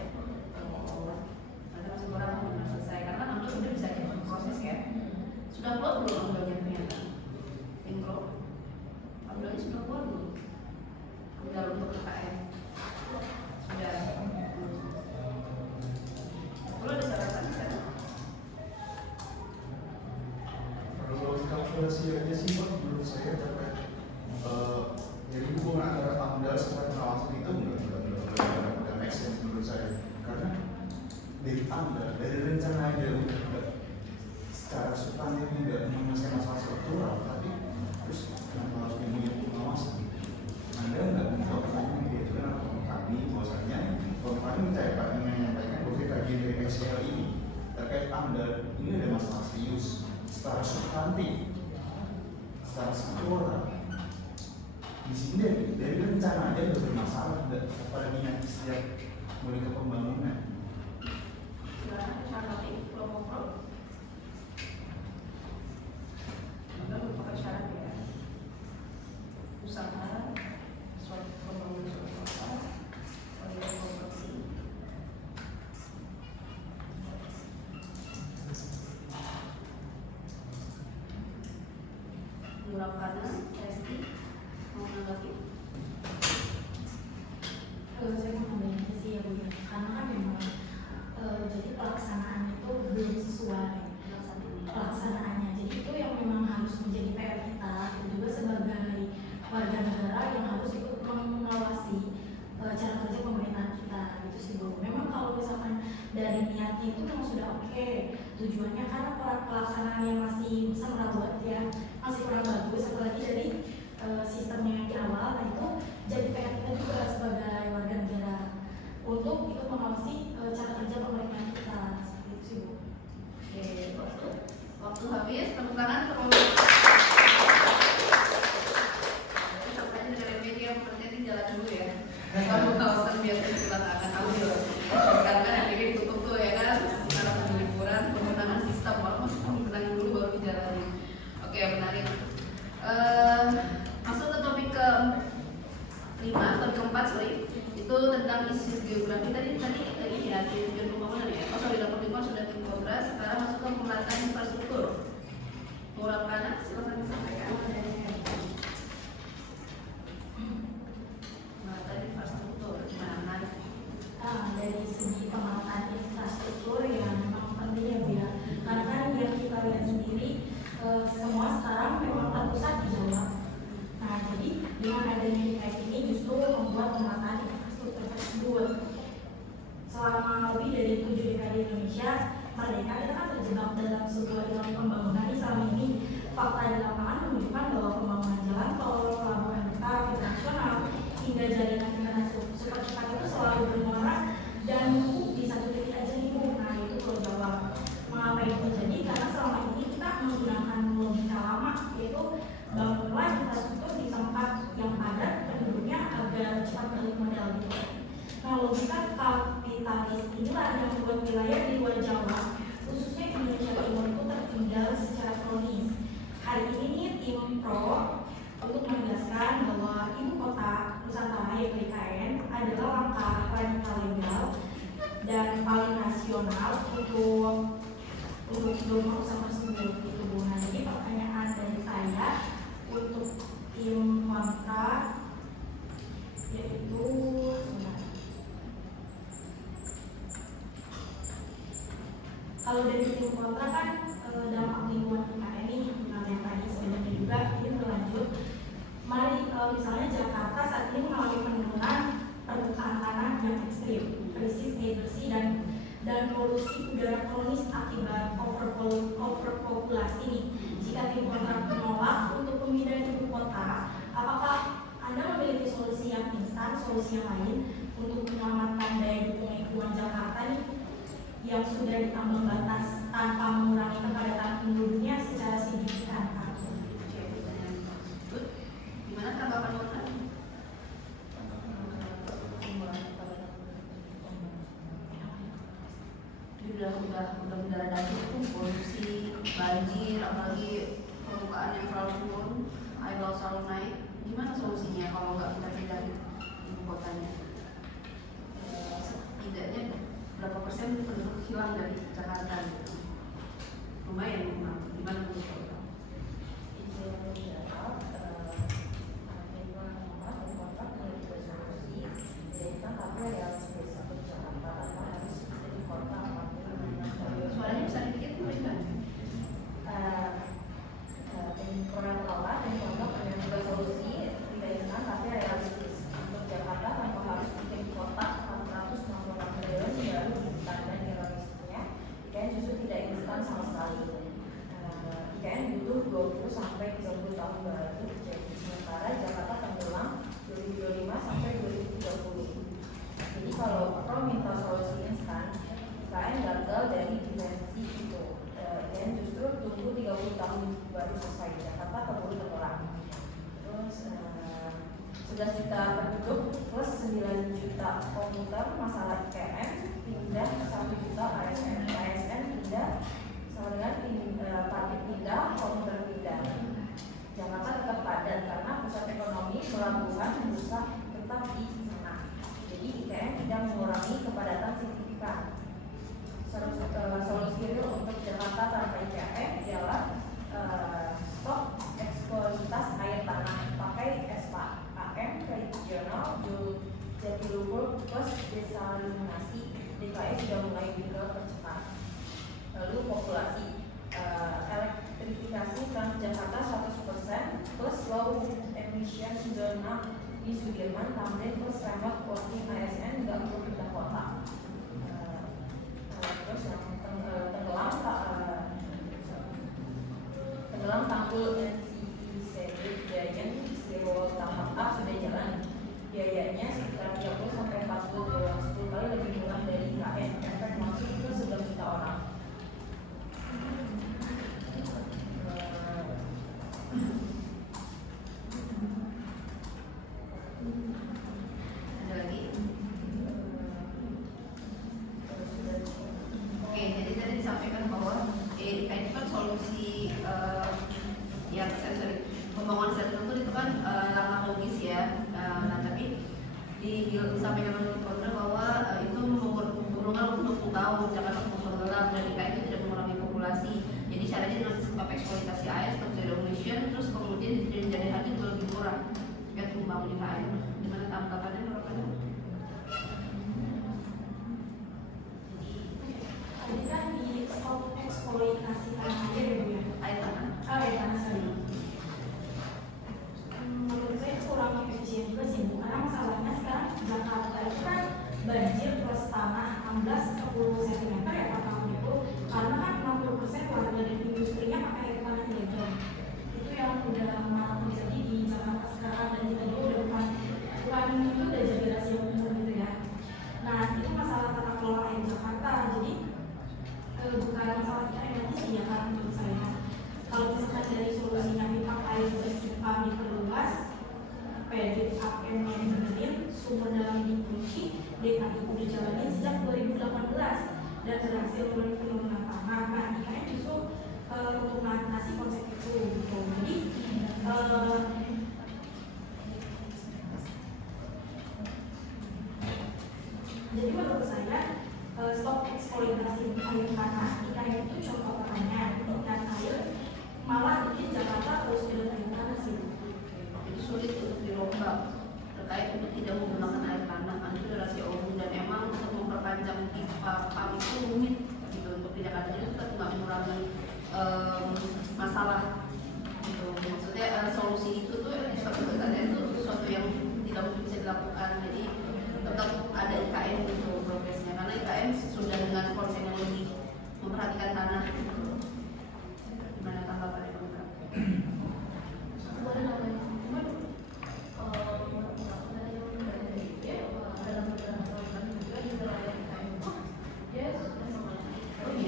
Nanti masih kurang belum selesai karena AMDAL sudah bisa aja proses kan. Sudah keluar belum AMDAL-nya ternyata? Tim Pro AMDAL-nya sudah keluar belum? AMDAL untuk IKN sudah. Perlu ada catatan di sana. Kalau kalkulasi aja sih Pak, menurut saya terkait jadi hubungan antara AMDAL sama kawasan itu nggak make sense menurut saya, karena dari AMDAL dari rencana aja udah secara substantif tidak menyelesaikan masalah struktural, tapi ada niat setiap mulai ke pembangunan. Silakan syaratnya kelompok pro. Itu merupakan syarat ya. Usaha suatu pembangunan swasta oleh korporasi. Murahkana, Resti, mau menanggapi? Saya mau nambahin sih ya Bu ya, karena kan memang jadi pelaksanaan itu belum sesuai pelaksanaannya. Jadi itu yang memang harus menjadi PR kita, dan juga sebagai warga negara yang harus ikut mengawasi cara kerja pemerintahan kita gitu sih Bu. Memang kalau misalkan dari niatnya itu memang sudah oke, tujuannya karena pelaksanaannya masih semrawut ya, masih kurang bagus, apalagi dari sistemnya yang di awal. Nah itu jadi PR kita juga sebagai warga negara untuk ikut mengawasi cara kerja pemerintahan kita seperti itu sih Bu. Oke, waktu habis, tepuk tangan untuk sampainya dengan media yang penting jalan dulu ya. Kamu kawasan biasanya kita nggak akan tahu ya. Sekarang kan MPG ditutup tuh ya kan, karena liburan, penggunaan sistem, malah masih penggunaan dulu baru dijalani. Oke, menarik. Masuk ke topik keempat, itu tentang isu geografi. Tadi ini ya, tujuan pembangunan ya. Oh sorry, dapat lingkungan sudah tim progres. Sekarang masuk ke pemerataan infrastruktur. Murahkana, silakan disampaikan. Pemerataan infrastruktur, gimana? Dari segi pemerataan infrastruktur yang memang penting ya Bu ya, karena kan yang kita lihat sendiri semua sekarang memang terpusat di Jawa. Nah jadi dengan adanya IKN ini justru membuat pemerataan infrastruktur tersebut selama lebih dari 7 dekade Indonesia merdeka, kita kan terjebak dalam sebuah dalam pembangunan. Selama ini fakta di lapangan menunjukkan bahwa pembangunan jalan tol, pelabuhan besar, internasional hingga jaringan internet super cepat itu selalu bermuara dan menumpuk di satu titik aja nih Bu. Nah itu Pulau Jawa. Mengapa itu terjadi? Karena selama ini kita menggunakan logika lama, yaitu bangunlah infrastruktur di tempat yang padat penduduknya agar cepat balik modal gitu. Nah logika kapitalis inilah yang membuat wilayah di luar Jawa, khususnya Indonesia Timur itu tertinggal secara kronis. Hari ini nih tim pro untuk menegaskan bahwa ibu kota Nusantara yaitu IKN adalah langkah radikal legal dan paling rasional untuk mendorong usaha tersebut gitu Bu. Nah jadi pertanyaan dari saya untuk tim kontra yaitu kalau dari tim kontra kan dampak lingkungan IKN ini yang tadi sebenarnya juga ini berlanjut. Mari misalnya Jakarta saat ini mengalami penurunan permukaan tanah yang ekstrim, krisis air bersih dan polusi udara kronis akibat overpopulasi nih. Jika tim kontra menolak untuk pemindahan ibu kota, apakah Anda memiliki solusi yang instan, solusi yang lain untuk menyelamatkan daya dukung lingkungan Jakarta nih yang sudah ditambah batas tanpa mengurangi kepadatan penduduknya secara signifikan? Gimana tanggapan Dokter? Udah mendarah daging itu polusi, banjir, apalagi permukaan yang terlalu turun, air laut selalu naik. Gimana solusinya kalau nggak kita pindahin ibu kotanya? Setidaknya berapa persen penduduk hilang dari Jakarta gitu? Lumayan 11 juta penduduk plus 9 juta komputer masalah IKN pindah 1 juta ASN pindah sama dengan pabrik pindah, komputer pindah. Jakarta tetap padat karena pusat ekonomi, pelabuhan, bursa tetap di sana. Jadi IKN tidak mengurangi kepadatan signifikan. Solusi real untuk Jakarta tanpa IKN ialah stop eksploitasi air tanah, pakai SPAM regional, Jatiluhur plus desalinasi. DKI sudah mulai dipercepat. Lalu populasi, elektrifikasi Transjakarta 100% plus low emission zona di Sudirman, Tamrin plus remote working ASN nggak perlu pindah kota. Terus yang tenggelam tanggul NCICD Giant Zero tahap A sudah jalan. Biayanya sekitar 30-40 dolar, 10 kali lebih murah dari IKN. Efek masuk ke 11 juta orang. Ada lagi? Oke, jadi tadi disampaikan bahwa itu kan solusi yang pembangunan tertentu itu kan langkah logis ya. Nah tapi disampaikan oleh Polda bahwa itu mengurangi untuk tahun Jakarta tenggelam dan IKN itu tidak mengurangi populasi. Jadi caranya dengan sistem eksploitasi air seperti zero emission, terus kemudian jadi lagi juga lebih murah supaya membangun IKN. Gimana tanggapannya menurut Anda? Tadi kan di stop eksploitasi tanah air ya Bu ya? Air tanah. Air tanah sorry. Menurut saya kurang efisien juga sih Bu, karena masalahnya sekarang Jakarta itu kan banjir plus tanah 16-10 cm ya per tahun itu, karena kan 60% warga dan industrinya pakai air tanah ilegal. Itu yang udah marak terjadi di Jakarta sekarang, dan kita juga udah bukan itu udah jadi rahasia umum gitu ya. Nah itu masalah tata kelola air Jakarta, jadi bukan masalah IKN lagi sih ya kan menurut saya. Kalau misalkan dari solusinya pipa air bersih diperluas, PD APM yang dibenerin, sumber daya dikunci, DKI udah jalanin sejak 2018 dan berhasil menurunkan tanah. Nah IKN justru untuk mengatasi konsep itu gitu. Jadi menurut saya stop eksploitasi air tanah, IKN itu contoh pertanyaan ikan air malah bikin Jakarta terus dengan air tanah sih. Jadi sulit untuk dirombak terkait untuk tidak menggunakan air tanah kan itu rahasia umum, dan emang untuk memperpanjang pipa PAM itu rumit gitu untuk di Jakarta, jadi tetap nggak mengurangi masalah gitu. Maksudnya solusi itu tuh suatu kesadaran itu sesuatu yang tidak mungkin bisa dilakukan, jadi tetap ada IKN untuk progresnya karena IKN sudah dengan konsep yang lebih memperhatikan tanah gitu. Gimana tanggapannya Bang? Boleh namanya, cuman dalam beberapa program juga di wilayah IKN dia sudah mengalami jadi apa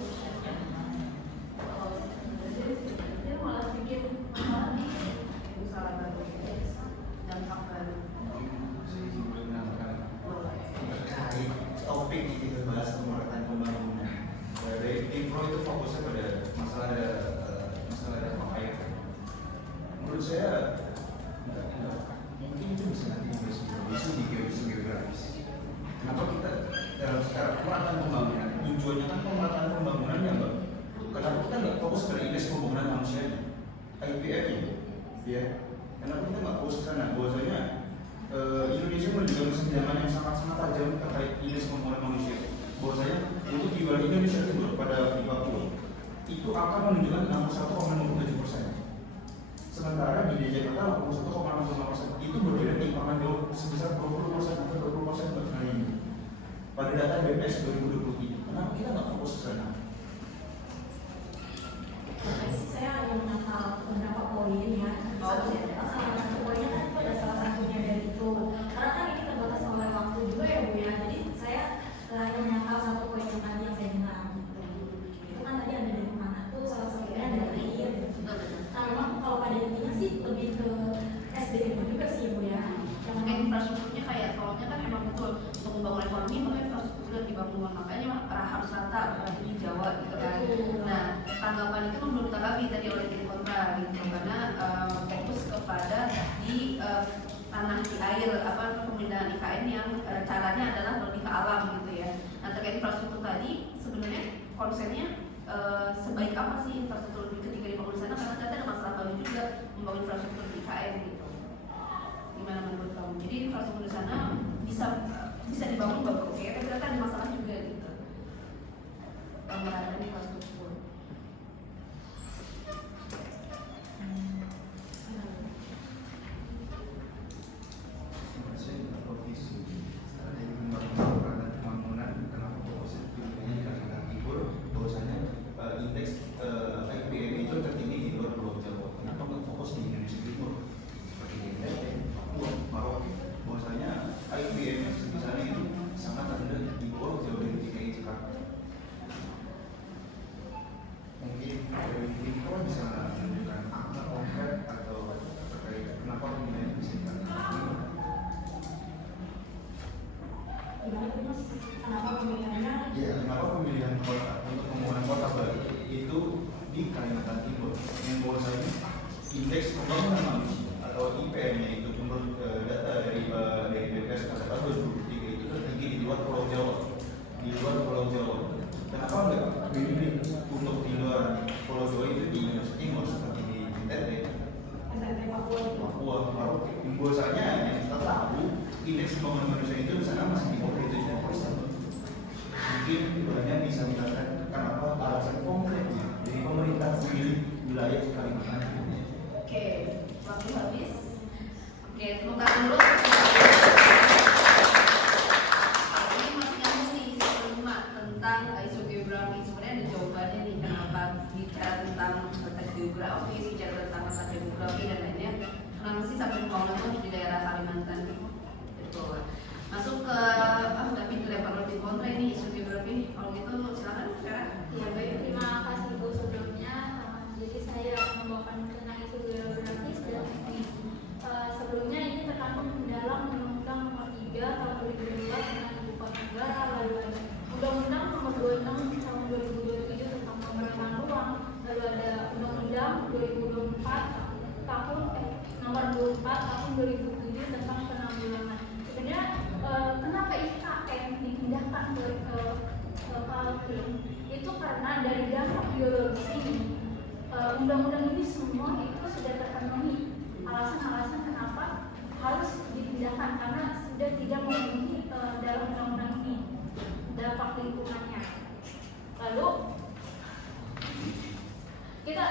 solusinya dia malah bikin malah di Usaha baru, dampak baru. Terkait topik yang kita bahas pemerataan pembangunan, dari Impro itu fokusnya pada masalah dampak air. Menurut saya mungkin itu bisa nanti isu geografis. Kenapa kita dalam sekarang pemerataan pembangunan tujuannya kan pemerataan pembangunan yang kenapa kita nggak fokus pada indeks pembangunan manusia IPF itu, ya? Kenapa kita nggak fokus ke sana? Bahwasanya Indonesia menunjukkan kesenjangan yang sangat tajam terkait indeks pembangunan manusia. Bahwasanya untuk di wilayah Indonesia Timur pada di Papua itu akan menunjukkan 61,67%. Sementara di Jakarta 81,65%. Itu berbeda timpangan sebesar 20% atau 20% bahkan ini. Pada data BPS 2023, kenapa kita nggak fokus ke sana? Saya hanya menangkap beberapa poin ya. Satu poinnya kan itu ada salah satunya dari itu. Karena kan ini terbatas oleh waktu juga ya Bu ya. Jadi saya hanya menangkap satu poin yang tadi yang saya bilang gitu. Itu kan tadi ada dari mana tuh salah satunya dari IKN yang caranya adalah lebih ke alam gitu ya. Nah terkait infrastruktur tadi sebenarnya konsennya sebaik apa sih infrastruktur ketika dibangun di sana, karena ternyata ada masalah baru juga membangun infrastruktur di IKN gitu. Gimana menurut kamu? Jadi infrastruktur di sana bisa dibangun bagus, oke, tapi ternyata ada masalah juga gitu. Pemerataan infrastruktur. Strategi pembangunan dan pembangunan kenapa fokusnya di Kalimantan Timur, bahwasanya indeks IPM itu tertinggi di luar Pulau Jawa. Kenapa nggak fokus di Indonesia Timur seperti di NTT, Papua, Merauke? Bahwasanya IPM di sana itu sangat rendah di Pulau Jawa dan DKI Jakarta. Mungkin dari Info bisa menunjukkan angka konkret atau terkait kenapa pemilihan di sini. Gimana tuh Mas? Kenapa pemilihannya? Ya, kenapa pemilihan kota untuk pembangunan kota baru itu di Kalimantan Timur? Yang bahwasanya indeks pembangunan manusia atau IPM-nya itu menurut data dari BPS pada tahun 2023 itu tertinggi di luar Pulau Jawa. Di luar Pulau Jawa. Kenapa enggak memilih untuk di luar Pulau Jawa itu di Indonesia Timur seperti di NTT, Papua, Merauke? Bahwasanya yang kita tahu indeks pembangunan manusia itu di sana masih di bawah 70%. Mungkin banyak bisa menjelaskan kenapa alasan konkretnya dari pemerintah memilih wilayah Kalimantan Timur. Oke, waktu habis. Oke, tepuk tangan dulu. Ini masih nyambung nih kelima tentang isu geografi. Sebenarnya ada jawabannya nih kenapa bicara tentang letak geografis, bicara tentang letak demografi dan lainnya. Kenapa sih sampai pembangunan itu di daerah Kalimantan? Betul. Masuk ke tapi dilempar lebih kontra ini isu geografi. Kalau gitu silakan Vera. Ya baik, terima kasih Bu sebelumnya. Jadi saya membawakan tentang isu geografis dan etnis. Sebelumnya ini terkandung dalam Undang-Undang Nomor 3 Tahun 2002 tentang Ibu Kota Negara, lalu ada Undang-Undang Nomor 26 Tahun 2027 tentang pemerataan ruang, lalu ada Undang-Undang 2024 Nomor 24 Tahun 2007 tentang penanggulangan. Sebenarnya kenapa IKN dipindahkan ke Kaltim itu karena dari dampak biologis ini undang-undang ini semua itu sudah terpenuhi. Alasan-alasan kenapa harus dipindahkan karena sudah tidak memenuhi dalam undang-undang ini dampak lingkungannya. Lalu kita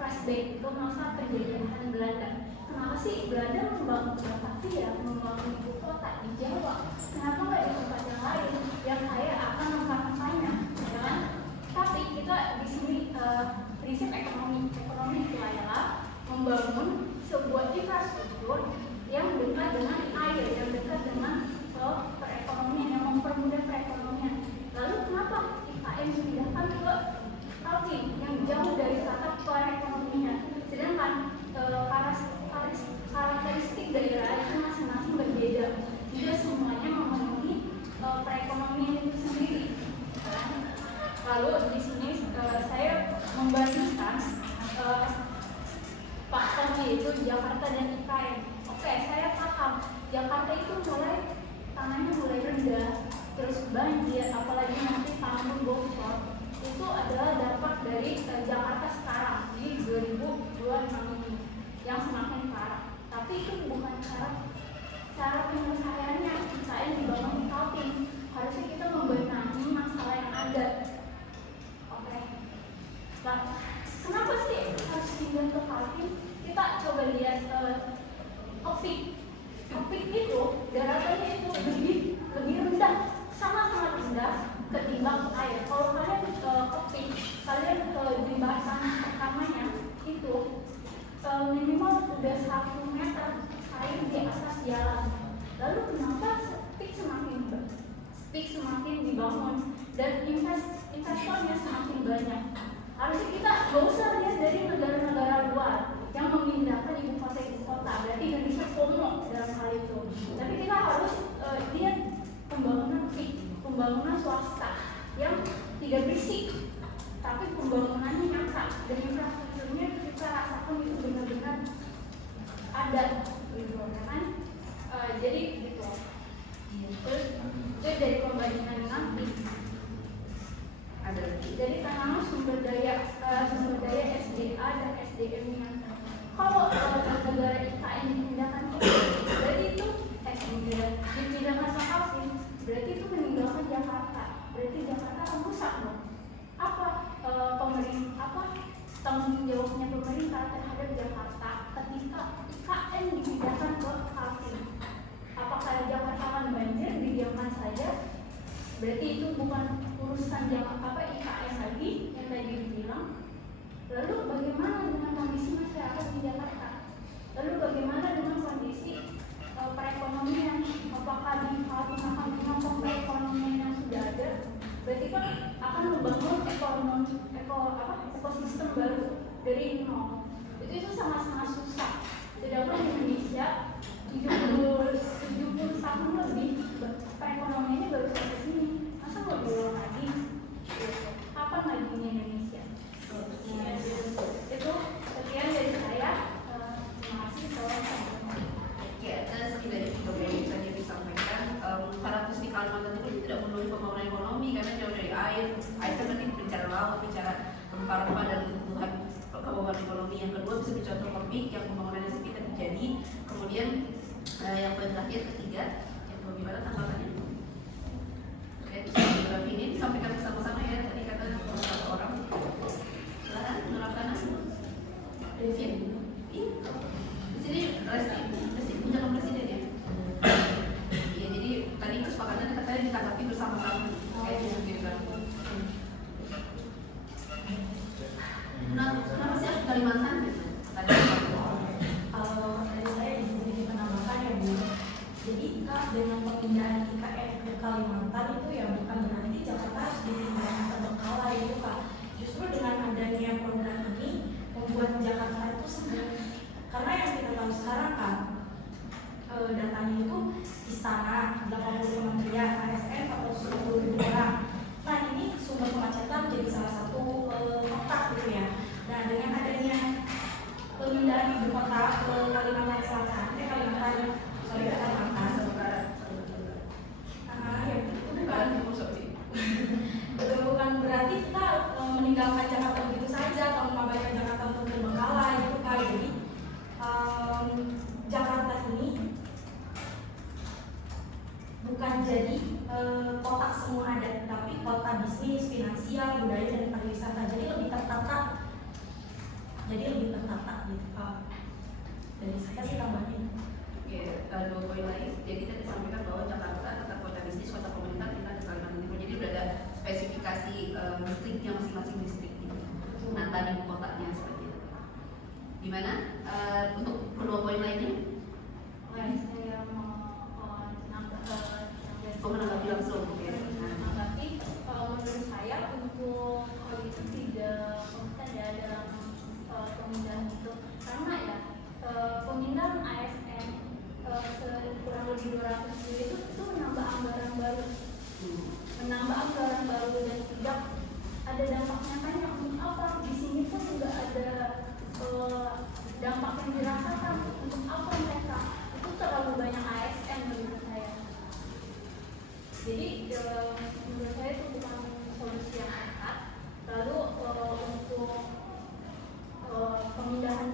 flashback ke masa penjajahan Belanda. Kenapa sih Belanda membangun Batavia, membangun ibu kota di Jawa? Kenapa nggak di tempat yang lain yang kaya akan rempah-rempahnya, ya kan? Tapi kita di sini prinsip ekonomi itu adalah membangun sebuah infrastruktur yang dekat dengan air, yang dekat dengan perekonomian, yang mempermudah perekonomian. Lalu kenapa IKN dipindahkan ke Kaltim yang jauh dari tata perekonomian? Sedangkan karakteristik daerah itu masing-masing berbeda. Tidak semuanya memenuhi perekonomian itu sendiri. Lalu di sini saya membandingkan faktornya itu Jakarta dan IKN. Oke, saya paham Jakarta itu tanahnya mulai rendah, terus banjir, apalagi nanti tanggul bocor. Itu adalah dampak dari Jakarta sekarang di 2026 ini yang semakin parah. Tapi itu bukan cara penyelesaiannya. IKN dibangun di Kaltim. Harusnya kita membenahi masalah yang ada. Oke. Nah, kenapa sih harus pindah ke Kaltim? Kita coba lihat Opik. Opik itu daratannya itu lebih rendah, sangat rendah ketimbang air. Kalau kalian Opik, kalian di bahasan pertamanya itu minimal udah 1 meter air di atas jalan. Lalu kenapa Opik semakin dibangun dan investornya semakin banyak? Harusnya kita gak usah lihat dari negara-negara luar yang memindahkan ibu kota. Berarti Indonesia komo dalam hal itu. Tapi kita harus lihat pembangunan swasta yang tidak berisik, tapi pembangunannya nyata dan infrastrukturnya kita rasakan itu benar-benar ada, gitu kan? Jadi gitu. Jadi tanamlah sumber daya SDA dan SDM-nya. Kalau negara IKN dipindahkan ke berarti itu dipindahkan ke Kaltim, berarti itu meninggalkan Jakarta. Berarti Jakarta akan rusak dong. Apa tanggung jawabnya pemerintah terhadap Jakarta ketika IKN dipindahkan ke Kaltim? Apakah Jakarta akan banjir didiamkan saja? Berarti itu bukan urusan IKN lagi yang tadi dibilang. Lalu bagaimana dengan kondisi masyarakat di Jakarta? Lalu bagaimana dengan kondisi perekonomian? Apakah di Kaltim akan menopang perekonomian yang sudah ada? Berarti kan akan membangun ekosistem baru dari nol. Itu sangat-sangat susah. Sedangkan di Indonesia 70 tahun lebih perekonomiannya baru sampai sini. Masa mau diulang lagi? Apa majunya Indonesia? Itu sekian dari saya. Terima kasih. Oke, atas dari tiga yang tadi disampaikan, karakteristik Kalimantan itu tidak melalui pembangunan ekonomi karena jauh dari air kan berarti bicara laut, bicara rempah-rempah dan kebutuhan kemampuan ekonomi. Yang kedua bisa dicontoh topik yang pembangunannya sepi terjadi. Kemudian yang poin terakhir ketiga, yang bagaimana tanggapannya? Oke, geografi ini disampaikan bersama-sama ya. Tadi kata beberapa orang. Silakan menerapkan di sini. Di sini resti punya presiden ya. Iya, jadi tadi kesepakatannya katanya ditanggapi bersama-sama. Kayak gitu geografi. Kenapa sih harus Kalimantan gitu? Tadi Kalau dari saya di sini penambahan ya Bu. Jadi dengan pemindahan IKN ke Kalimantan itu ya bukan berarti Jakarta harus dipindahkan terbengkalai itu Kak. Justru dengan adanya program ini membuat Jakarta itu sembuh. Karena yang kita tahu sekarang kan datanya itu istana 80 kementerian, ASN 410.000 orang. Nah ini sumber kemacetan jadi salah satu kota gitu ya. Nah dengan adanya pemindahan ibu kota ke Kalimantan Selatan, Kalimantan ya bukan berarti kita meninggalkan Jakarta begitu saja atau mengabaikan Jakarta untuk terbengkalai gitu kan. Jadi Jakarta ini bukan jadi kota semua adat, tapi kota bisnis, finansial, budaya dan pariwisata. Jadi lebih tertata. Gitu. Dari saya sih tambahin. Oke, dua poin lain. Jadi tadi disampaikan bahwa Jakarta tetap kota bisnis, kota pemerintah, kita di Kalimantan Timur. Jadi udah ada spesifikasi distriknya masing-masing distrik gitu. Nata di kotanya seperti itu. Gimana untuk kedua poin lainnya? Saya mau menanggapi langsung. Oke. Menanggapi menurut saya untuk itu tidak ada dalam pemindahan itu karena ya pemindahan ASN kurang lebih 200 itu menambah anggaran baru dan tidak ada dampak nyatanya. Untuk apa di sini pun juga ada dampak yang dirasakan. Untuk apa mereka itu terlalu banyak ASN menurut saya. Jadi menurut saya itu bukan solusi yang tepat. Lalu untuk pemindahan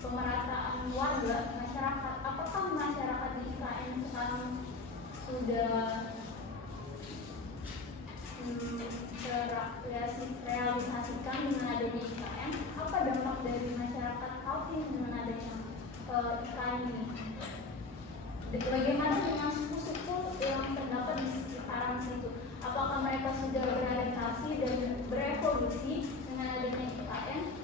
pemerataan warga masyarakat, apakah masyarakat di IKN sekarang sudah terrealisasikan dengan adanya IKN? Apa dampak dari masyarakat Kaltim dengan adanya IKN ini? Bagaimana dengan suku-suku yang terdapat di sekitaran situ? Apakah mereka sudah beradaptasi dan berevolusi dengan adanya IKN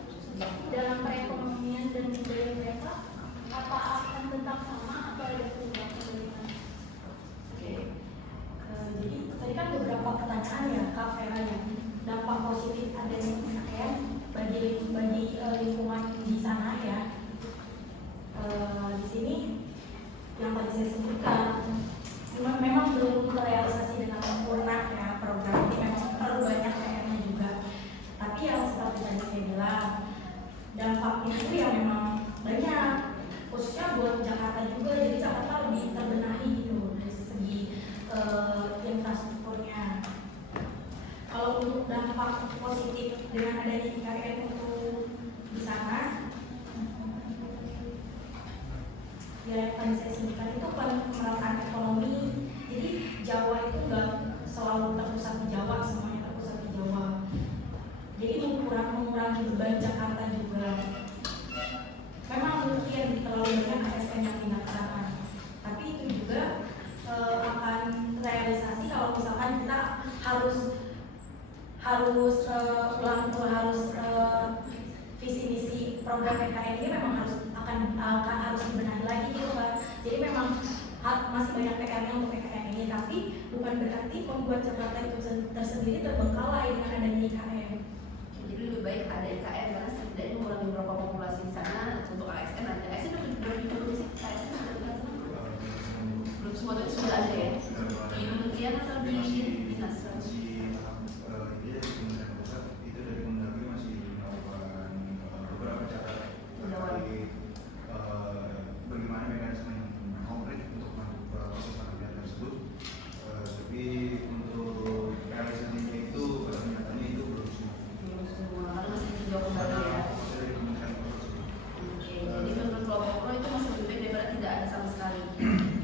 dalam perekonomian dan budaya mereka? Apa akan tetap sama atau ada perubahan bagaimana? Oke. Jadi tadi kan beberapa pertanyaan ya Kak Vera ya, dampak positif adanya IKN bagi lingkungan di sana ya. Di sini yang tadi saya sebutkan memang belum terrealisasi dengan sempurna ya, program ini memang perlu banyak PR-nya juga. Tapi yang seperti tadi saya bilang, dampaknya itu ya memang banyak, khususnya buat Jakarta juga. Jadi Jakarta lebih terbenahi gitu dari segi infrastrukturnya. Kalau untuk dampak dampak positif dengan adanya IKN untuk di sana. Ya yang tadi saya sebutkan itu pemerataan ekonomi. Jadi Jawa itu nggak selalu terpusat di Jawa, semuanya terpusat di Jawa. Jadi mengurangi beban Jakarta juga. Memang mungkin terlalu banyak ASN yang pindah ke sana, tapi itu juga akan realisasi kalau misalkan kita harus visi misi program PKN ini memang harus dibenahi lagi gitu kan. Jadi memang masih banyak PR-nya untuk PKN ini, tapi bukan berarti membuat Jakarta itu tersendiri terbengkalai dengan adanya IKN. Jadi lebih baik ada IKN karena setidaknya mengurangi berapa populasi di sana. Untuk ASN ada, ASN belum diproduksi, ASN ada di sana belum semua itu sudah ada ya di kementerian atau di dinas. Dia dari Kementerian Pusat, itu dari Kemendagri masih melakukan beberapa cara terkait bagaimana mekanisme yang konkret untuk masuk ke proses penelitian tersebut. Tapi untuk realisasinya itu nyatanya itu belum semua. Karena masih ditinjau kembali ya. Dari Kementerian Pusat. Oke, jadi menurut kelompok pro itu masih lebih baik daripada tidak ada sama sekali.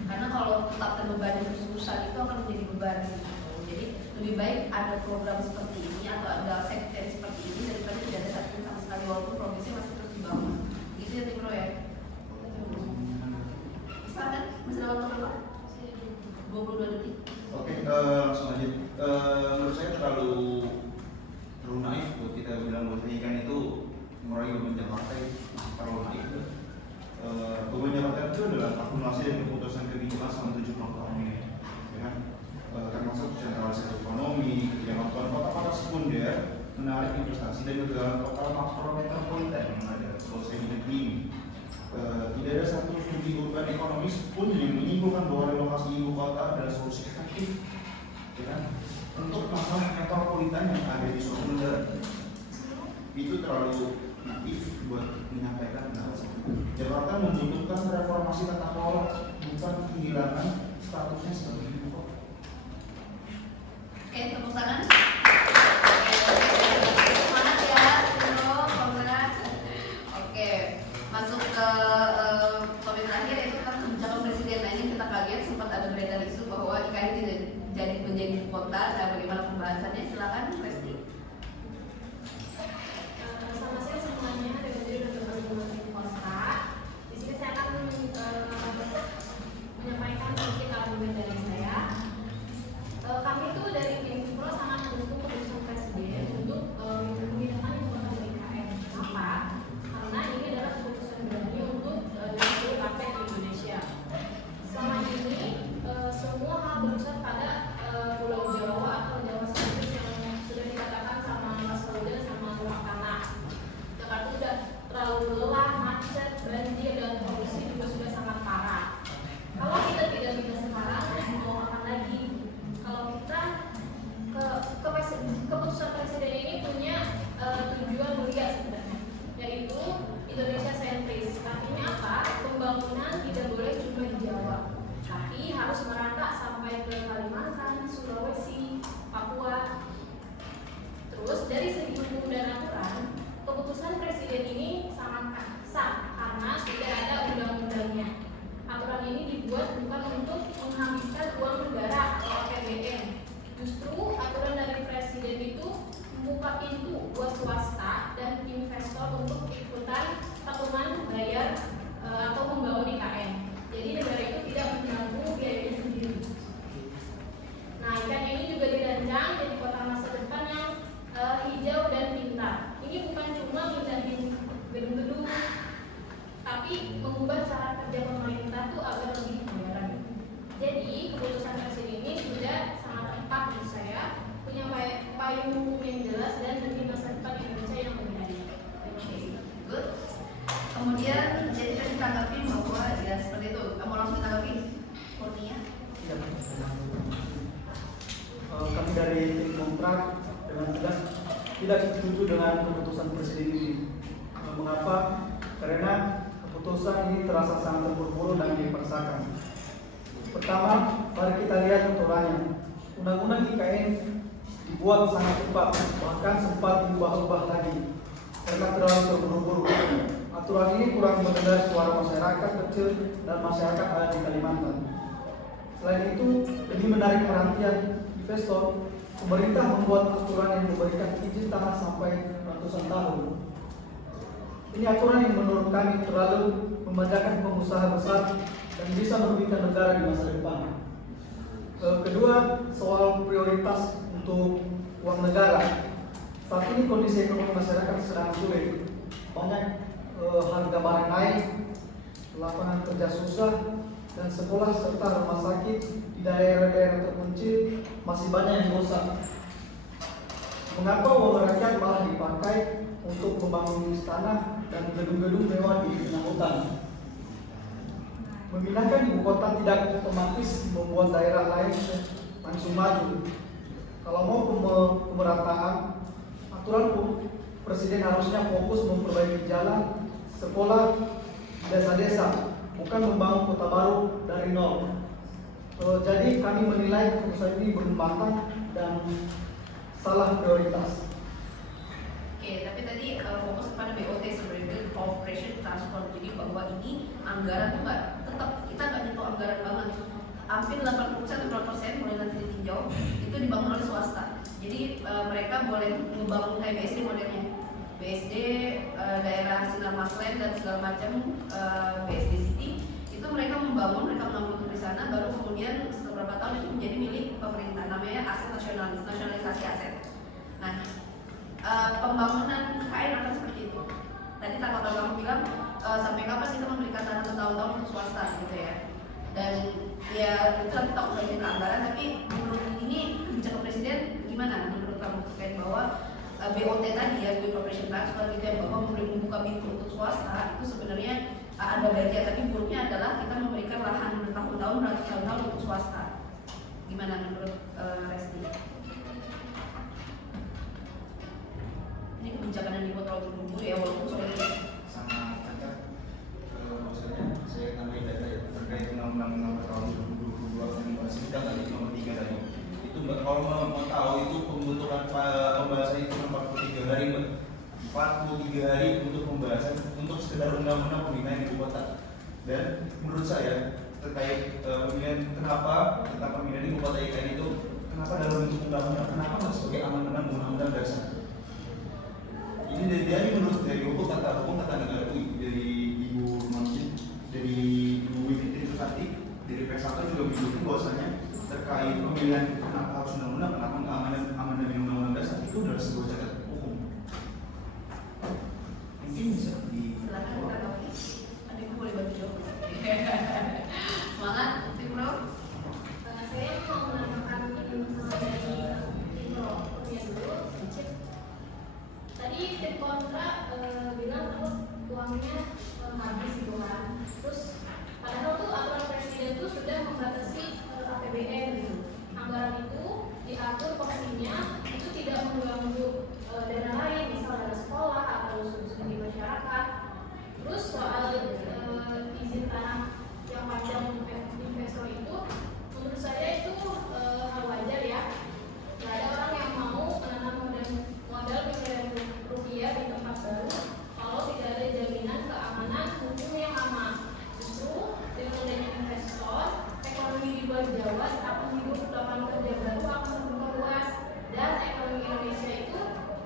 Karena kalau tetap terbebani terus-terusan itu akan menjadi beban gitu. Jadi lebih baik ada program seperti ini atau ada sektor seperti ini daripada tidak ada satu sama sekali walaupun progresnya masih terus dibangun. Gitu ya Tim Pro ya. Silakan, masih ada waktu berapa? 22 detik. Oke, langsung aja. Menurut saya terlalu naif buat kita bilang bahwa ikan itu mengurangi beban Jakarta, terlalu naif. Beban Jakarta itu adalah akumulasi dari keputusan kebijakan selama 70 tahun ini, ya kan? Termasuk sentralisasi ekonomi, kebijakan kota-kota sekunder, menarik investasi dan juga faktor metropolitan yang ada kalau saya negeri ini. Tidak ada satu studi urban ekonomis pun yang menyimpulkan bahwa relokasi ibu kota adalah solusi efektif, ya kan? Untuk masalah metropolitan yang ada di suatu negara itu terlalu naif buat menyampaikan hal seperti itu. Jakarta membutuhkan reformasi tata kelola, bukan kehilangan statusnya sebagai ibu kota. Oke, tepuk tangan. Semangat ya, Bro, congrats. Oke, masuk ke topik terakhir yaitu tentang kebijakan presiden. Nah ini kita kaget sempat ada beredar isu bahwa IKN tidak jadi menjadi ibu kota. Nah bagaimana pembahasannya? Silakan, Resti. Selamat siang semuanya, dengan diri Dr. Budi Kosta. Di sini saya akan menyampaikan sedikit argumen dari saya. Kami itu dari tim Pro sangat mendukung keputusan presiden untuk memindahkan ibu kota dari IKN. Kenapa? Karena ini adalah keputusan berani untuk seluruh partai di Indonesia. Selama ini semua hal berusaha pada Pulau Jawa atau Jawa Selatan yang sudah dikatakan sama Mas Lauda sama Pak Tanah. Jakarta sudah terlalu lelah, macet, banjir dan polusi juga sudah sangat parah. Kalau kita tidak pindah sekarang, mau kapan lagi? Kalau kita keputusan presiden ini punya tujuan mulia sebenarnya, yaitu Indonesia sentris. Artinya apa? Pembangunan tidak boleh cuma di Jawa, tapi harus merata sampai ke Kalimantan, Sulawesi, Papua. Terus dari segi hukum dan aturan, keputusan presiden ini sangat sah karena sudah ada undang-undangnya. Aturan ini dibuat bukan untuk menghabiskan uang negara atau APBN. Justru aturan dari presiden itu membuka pintu buat swasta dan investor untuk ikutan patungan bayar atau membangun IKN. Jadi negara itu tidak menanggung biayanya sendiri. Nah, IKN ini juga dirancang jadi kota masa depan yang hijau dan pintar. Ini bukan cuma mindahin gedung-gedung, tapi mengubah cara kerja pemerintah itu agar lebih modern. Jadi keputusan presiden ini sudah sangat tepat menurut saya, punya payung hukum yang jelas dan demi masa depan Indonesia yang lebih adil. Oke, good. Kemudian jadi tadi tanggapi bahwa ya seperti itu. Kamu langsung tanggapi, Kurnia? Ya, kami dari tim kontrak dengan tegas tidak setuju dengan keputusan presiden ini. Mengapa? Karena keputusan ini terasa sangat terburu-buru dan dipaksakan. Pertama, mari kita lihat aturannya. Undang-undang IKN di dibuat sangat cepat, bahkan sempat diubah-ubah lagi karena terlalu terburu-buru. Aturan ini kurang mendengar suara masyarakat kecil dan masyarakat ada di Kalimantan. Selain itu, demi menarik perhatian investor, pemerintah membuat aturan yang memberikan izin tanah sampai ratusan tahun. Ini aturan yang menurut kami terlalu memandangkan pengusaha besar dan bisa merugikan negara di masa depan. Kedua, soal prioritas untuk uang negara. Saat ini kondisi ekonomi masyarakat sedang sulit. Banyak harga barang naik, lapangan kerja susah, dan sekolah serta rumah sakit di daerah-daerah terpencil masih banyak yang rusak. Mengapa uang rakyat malah dipakai untuk membangun istana dan gedung-gedung mewah di tengah hutan? Memindahkan ibu kota tidak otomatis membuat daerah lain langsung maju. Kalau mau pemerataan, aturan Presiden harusnya fokus memperbaiki jalan, sekolah, desa-desa, bukan membangun kota baru dari nol. Jadi kami menilai keputusan ini belum matang dan salah prioritas. Oke, tapi tadi fokus kepada BOT sebenarnya operation transport. Jadi bahwa ini anggaran tuh nggak tetap kita nggak nyentuh anggaran banget. Hampir 80% mulai nanti ditinjau itu dibangun oleh swasta. Jadi mereka boleh membangun kayak BSD modelnya, BSD daerah Sinar Maslen dan segala macam BSD City itu mereka membangun, mereka mengambil di sana, baru kemudian setelah beberapa tahun itu menjadi milik pemerintah, namanya aset nasionalisasi aset. Nah, pembangunan IKN akan seperti itu. Tadi kalau kamu bilang sampai kapan kita memberikan tanah bertahun-tahun untuk swasta gitu ya. Dan ya itu nanti tak udah anggaran, tapi menurut ini kebijakan presiden gimana menurut kamu terkait bahwa BOT tadi ya, Good Operation Transfer gitu ya, bahwa membuka pintu untuk swasta itu sebenarnya ada baiknya, tapi buruknya adalah kita memberikan lahan bertahun-tahun, ratusan-tahun untuk swasta. Gimana menurut Resti? Ini kebijakan yang dibuat terlalu buru-buru ya, walaupun soalnya sama ada maksudnya saya tambahin data ya terkait undang-undang tahun 2022 yang sidang tadi nomor 3 tadi itu mbak, kalau mau tahu itu pembentukan pembahasan itu 43 hari mbak, 43 hari untuk pembahasan untuk sekedar undang-undang pemindahan ibu kota. Dan menurut saya terkait pemilihan kenapa tentang pemindahan ibu kota IKN itu kenapa dalam bentuk undang-undang, kenapa nggak sebagai amandemen undang-undang dasar? Ini dari menurut dari hukum kata negara itu dari Ibu Mamsin, dari Ibu Wifitri Susanti, dari P1 juga menyebutkan bahwasanya terkait pemilihan kenapa harus undang-undang, kenapa nggak amandemen undang-undang dasar itu adalah sebuah catatan hukum. Mungkin bisa di silakan kita tahu. Adikku boleh bantu jawab. Semangat, Tim Bro. Saya mau menambahkan sama dari tim Pro-nya dulu. Tadi tim kontra bilang terus uangnya habis gitu kan. Terus padahal tuh aturan presiden itu sudah membatasi APBN gitu. Anggaran itu diatur porsinya itu tidak mengganggu dana lain, misal dana sekolah atau studi masyarakat. Terus soal izin tanah yang panjang investor itu, menurut saya itu hal wajar ya. Gak ada orang yang mau menanam modal miliaran rupiah di tempat baru kalau tidak ada jaminan keamanan hukum yang aman. Justru dengan adanya investor, ekonomi di luar Jawa akan hidup, lapangan kerja baru akan terbuka luas, dan ekonomi Indonesia itu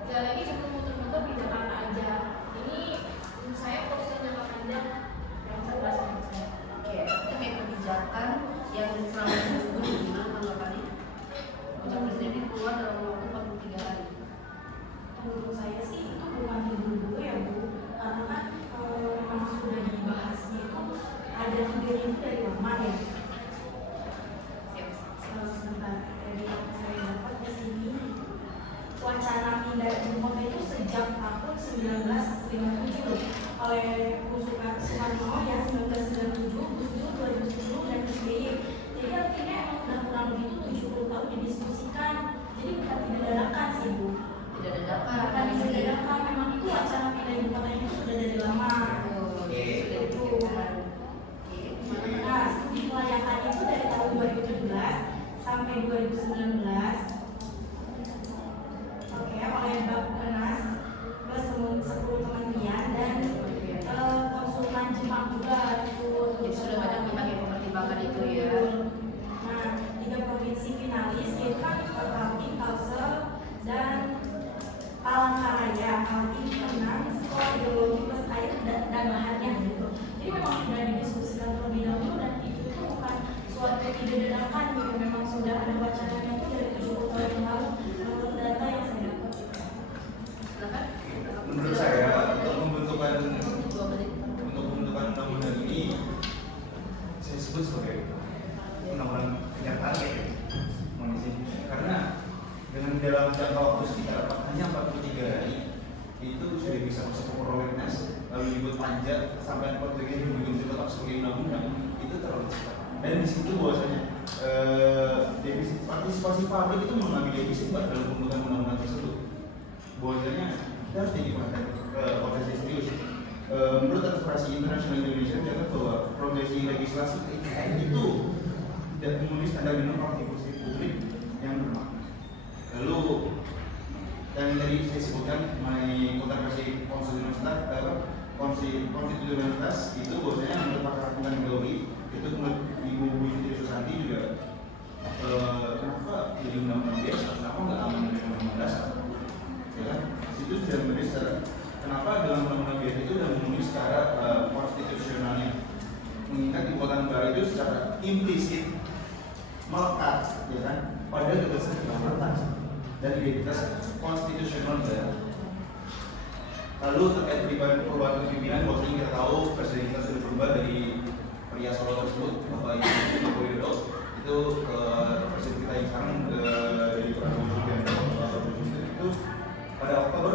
gak lagi cuma muter-muter di Jakarta aja. Ini menurut saya proses jangka panjang yang cerdas menurut saya. Oke, itu kayak kebijakan yang selama ini gimana tanggapannya? Kebijakan presiden ini keluar dalam waktu 43 hari. Menurut saya sih itu bukan dulu ya Bu, karena kan memang sudah dibahasnya itu ada ide itu dari lama ya. Sebentar, dari yang saya dapat di sini wacana pindah ibu kota itu sejak tahun 1957 oleh Soekarno ya, 1997, Gus Dur 2010 dan SBY. Jadi artinya emang udah kurang lebih 70 tahun didiskusikan. Jadi bukan tidak dadakan sih Bu. Tidak dadakan. Bukan tidak dadakan, memang itu wacana pindah ibu kota itu sudah dari lama. Sudah dipikirkan. Nah, studi kelayakan itu dari tahun 2017 sampai 2019 karena ya ini tentang sekolah ideologi plus air dan lahannya gitu. Jadi memang sudah didiskusikan terlebih dahulu dan itu tuh bukan suatu ide dadakan gitu. Memang sudah ada wacananya itu dari 70 tahun yang lalu menurut data yang saya dapat. Silakan. Menurut saya untuk pembentukan 2 menit. undang-undang ini saya sebut sebagai undang-undang kejar target ya. Karena dengan dalam jangka waktu sekitar hanya 43 hari itu sudah bisa masuk ke prolegnas, lalu dibuat panjang sampai 43 hari begitu tetap sebagai undang-undang, itu terlalu cepat. Dan di situ bahwasanya defisit partisipasi publik itu mengalami defisit dalam pembentukan undang-undang tersebut. Bahwasanya kita harus diperhatikan potensi serius. Menurut Administrasi Internasional Indonesia mencatat bahwa progresi legislasi IKN itu tidak memenuhi standar minimum partisipasi publik yang bermakna. Lalu yang tadi saya sebutkan mengenai kontroversi konstitusionalitas itu bahwasanya menurut pakar hukum ideologi itu menurut Ibu Siti Susanti juga kenapa jadi undang-undang biasa, kenapa nggak aman dengan undang-undang dasar? Ya kan? Itu sudah memberi secara kenapa dalam undang-undang biasa itu sudah memenuhi secara konstitusionalnya, mengingat ibu kota negara itu secara implisit melekat, ya kan, pada kebebasan kedaulatan dan identitas konstitusional negara. Lalu terkait perubahan kepemimpinan, bahwasanya kita tahu presiden kita sudah berubah dari pria Solo tersebut, Bapak Ibu Joko Widodo, itu presiden kita yang sekarang dari Prabowo Subianto itu pada Oktober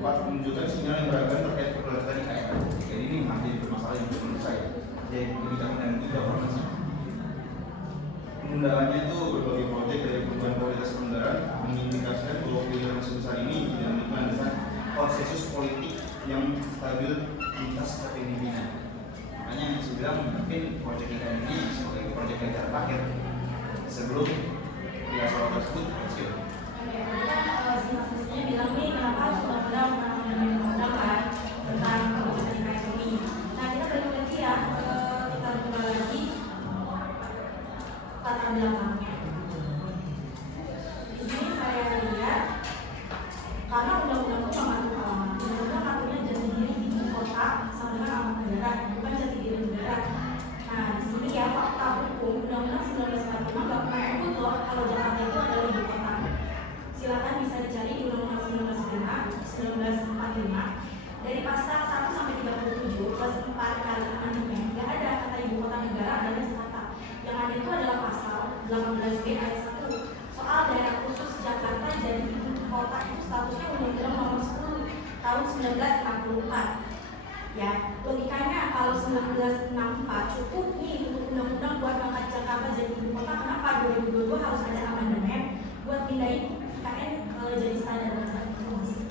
2024 menunjukkan sinyal yang beragam terkait keberlanjutan IKN. Jadi ini menjadi bermasalah yang menurut saya, yaitu kebijakan dan governance. Penundaannya itu berbagai proyek dari perubahan kualitas pengendara mengindikasikan bahwa pilihan sebesar ini tidak mengandalkan konsensus politik yang stabil lintas kepemimpinan. Makanya saya bilang mungkin proyek IKN ini sebagai proyek yang terakhir sebelum soal tersebut pensiun. Sinopsisnya bilang nih kenapa harus undang-undang kan tentang kebijakan IKN ini. Nah kita balik lagi ya, kita kembali lagi latar belakangnya. Di sini saya lihat karena undang-undang itu mengatur alamat. Undang-undang aturnya jati diri ibu kota sama dengan alamat negara, bukan jati diri negara. Nah di sini ya fakta hukum undang-undang 1945 nggak pernah nyebut loh kalau Jakarta itu adalah ibu kota. Silakan bisa dicari di Undang-Undang 1945 dari pasal 1 sampai 37 plus 4 kali amandemen nggak ada kata ibu kota negara adalah Jakarta. Yang ada itu adalah pasal 18B ayat 1 soal daerah khusus Jakarta jadi ibu kota itu statusnya Undang-Undang Nomor 10 tahun 1964. Ya logikanya kalau 1964 cukup nih untuk undang-undang buat angkat Jakarta jadi ibu kota, kenapa 2022 harus ada amandemen buat pindahin IKN jadi standar negara informasi.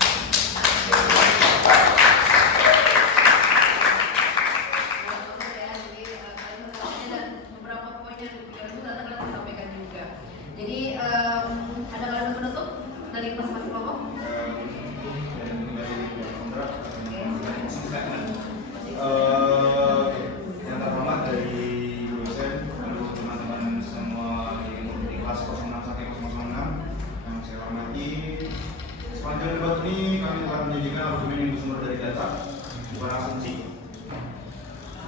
Jadi ada kalimat penutup dari masing-masing kelompok? Yang terhormat dari dosen, lalu teman-teman semua di kelas 06 sampai 006 yang saya hormati. Sepanjang debat ini kami telah menjadikan argumen yang bersumber dari data, bukan asumsi,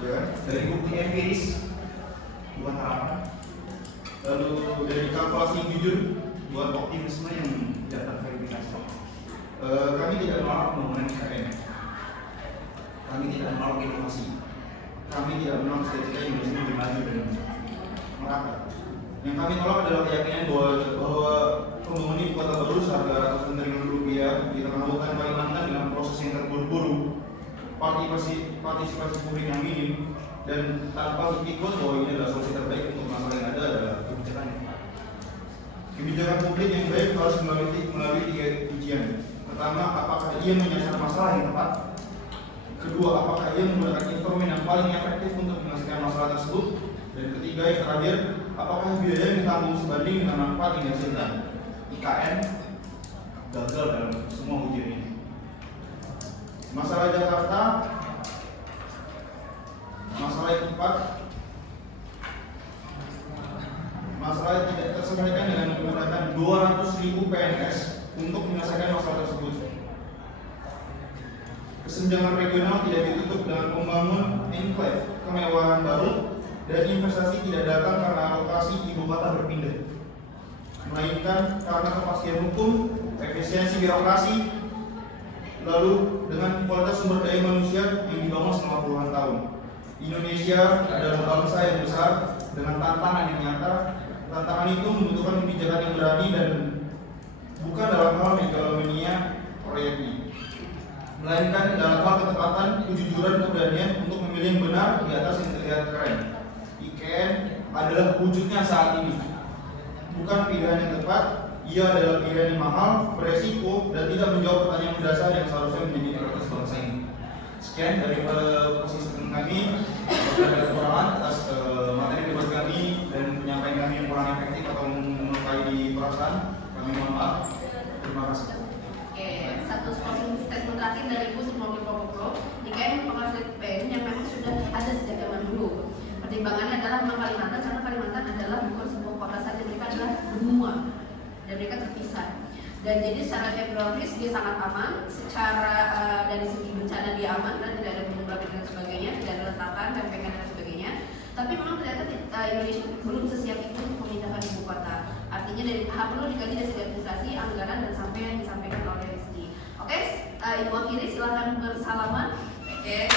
ya, dari bukti empiris, bukan harapan. Lalu dari kalkulasi yang jujur, buat optimisme yang tidak terverifikasi. Kami tidak menolak pembangunan IKN, kami tidak menolak inovasi, kami tidak menolak cita-cita Indonesia lebih maju dan merata. Yang kami tolak adalah keyakinan bahwa pembangunan ibu kota baru seharga ratusan triliun rupiah di tengah lautan Kalimantan dengan proses yang terburu-buru, partisipasi publik yang minim, dan tanpa berpikir bahwa ini adalah solusi terbaik untuk masalah yang ada adalah kebijakan yang tepat. Kebijakan publik yang baik harus melalui 3 ujian. Pertama, apakah ia menyasar masalah yang tepat? Kedua, apakah ia menggunakan instrumen yang paling efektif untuk menyelesaikan masalah tersebut? Dan ketiga, yang terakhir, apakah biaya yang ditanggung sebanding dengan manfaat yang dihasilkan? IKN gagal dalam semua ujian ini. Masalah Jakarta, masalah yang tepat, masalah yang tidak terselesaikan dengan menggunakan 200.000 PNS untuk menyelesaikan masalah tersebut. Kesenjangan regional tidak ditutup dengan membangun enclave kemewahan baru, dan investasi tidak datang karena alokasi ibu kota berpindah, melainkan karena kepastian hukum, efisiensi birokrasi, lalu dengan kualitas sumber daya manusia yang dibangun selama puluhan tahun. Indonesia adalah bangsa yang besar dengan tantangan yang nyata. Tantangan itu membutuhkan kebijakan yang berani dan bukan dalam hal megalomania proyeknya, melainkan dalam hal ketepatan, kejujuran, keberanian untuk memilih yang benar di atas yang terlihat keren. IKN adalah wujudnya saat ini, bukan pilihan yang tepat. Ia adalah pilihan yang mahal, beresiko, dan tidak menjawab pertanyaan mendasar yang seharusnya menjadi prioritas bangsa ini. Sekian dari posisi kami, ada kekurangan atas materi debat kami dan penyampaian kami yang kurang efektif atau melukai perasaan. Kami mohon maaf. Terima kasih. Oke, satu closing statement terakhir dari Ibu sebelum Pro. IKN merupakan PN yang memang sudah ada sejak zaman dulu. Pertimbangannya adalah memang Kalimantan, karena Kalimantan adalah bukan sebuah kota saja, mereka adalah benua dan mereka terpisah. Dan jadi secara geografis dia sangat aman, secara dari segi bencana dia aman, dan tidak ada gunung berapi dan sebagainya, tidak ada letakan dan pengen dan sebagainya. Tapi memang ternyata Indonesia belum sesiap itu untuk memindahkan ibu kota. Artinya dari perlu dikaji dari segi administrasi, anggaran, dan sampai yang disampaikan oleh Rizky. Oke, Ibu akhiri silakan bersalaman. Oke.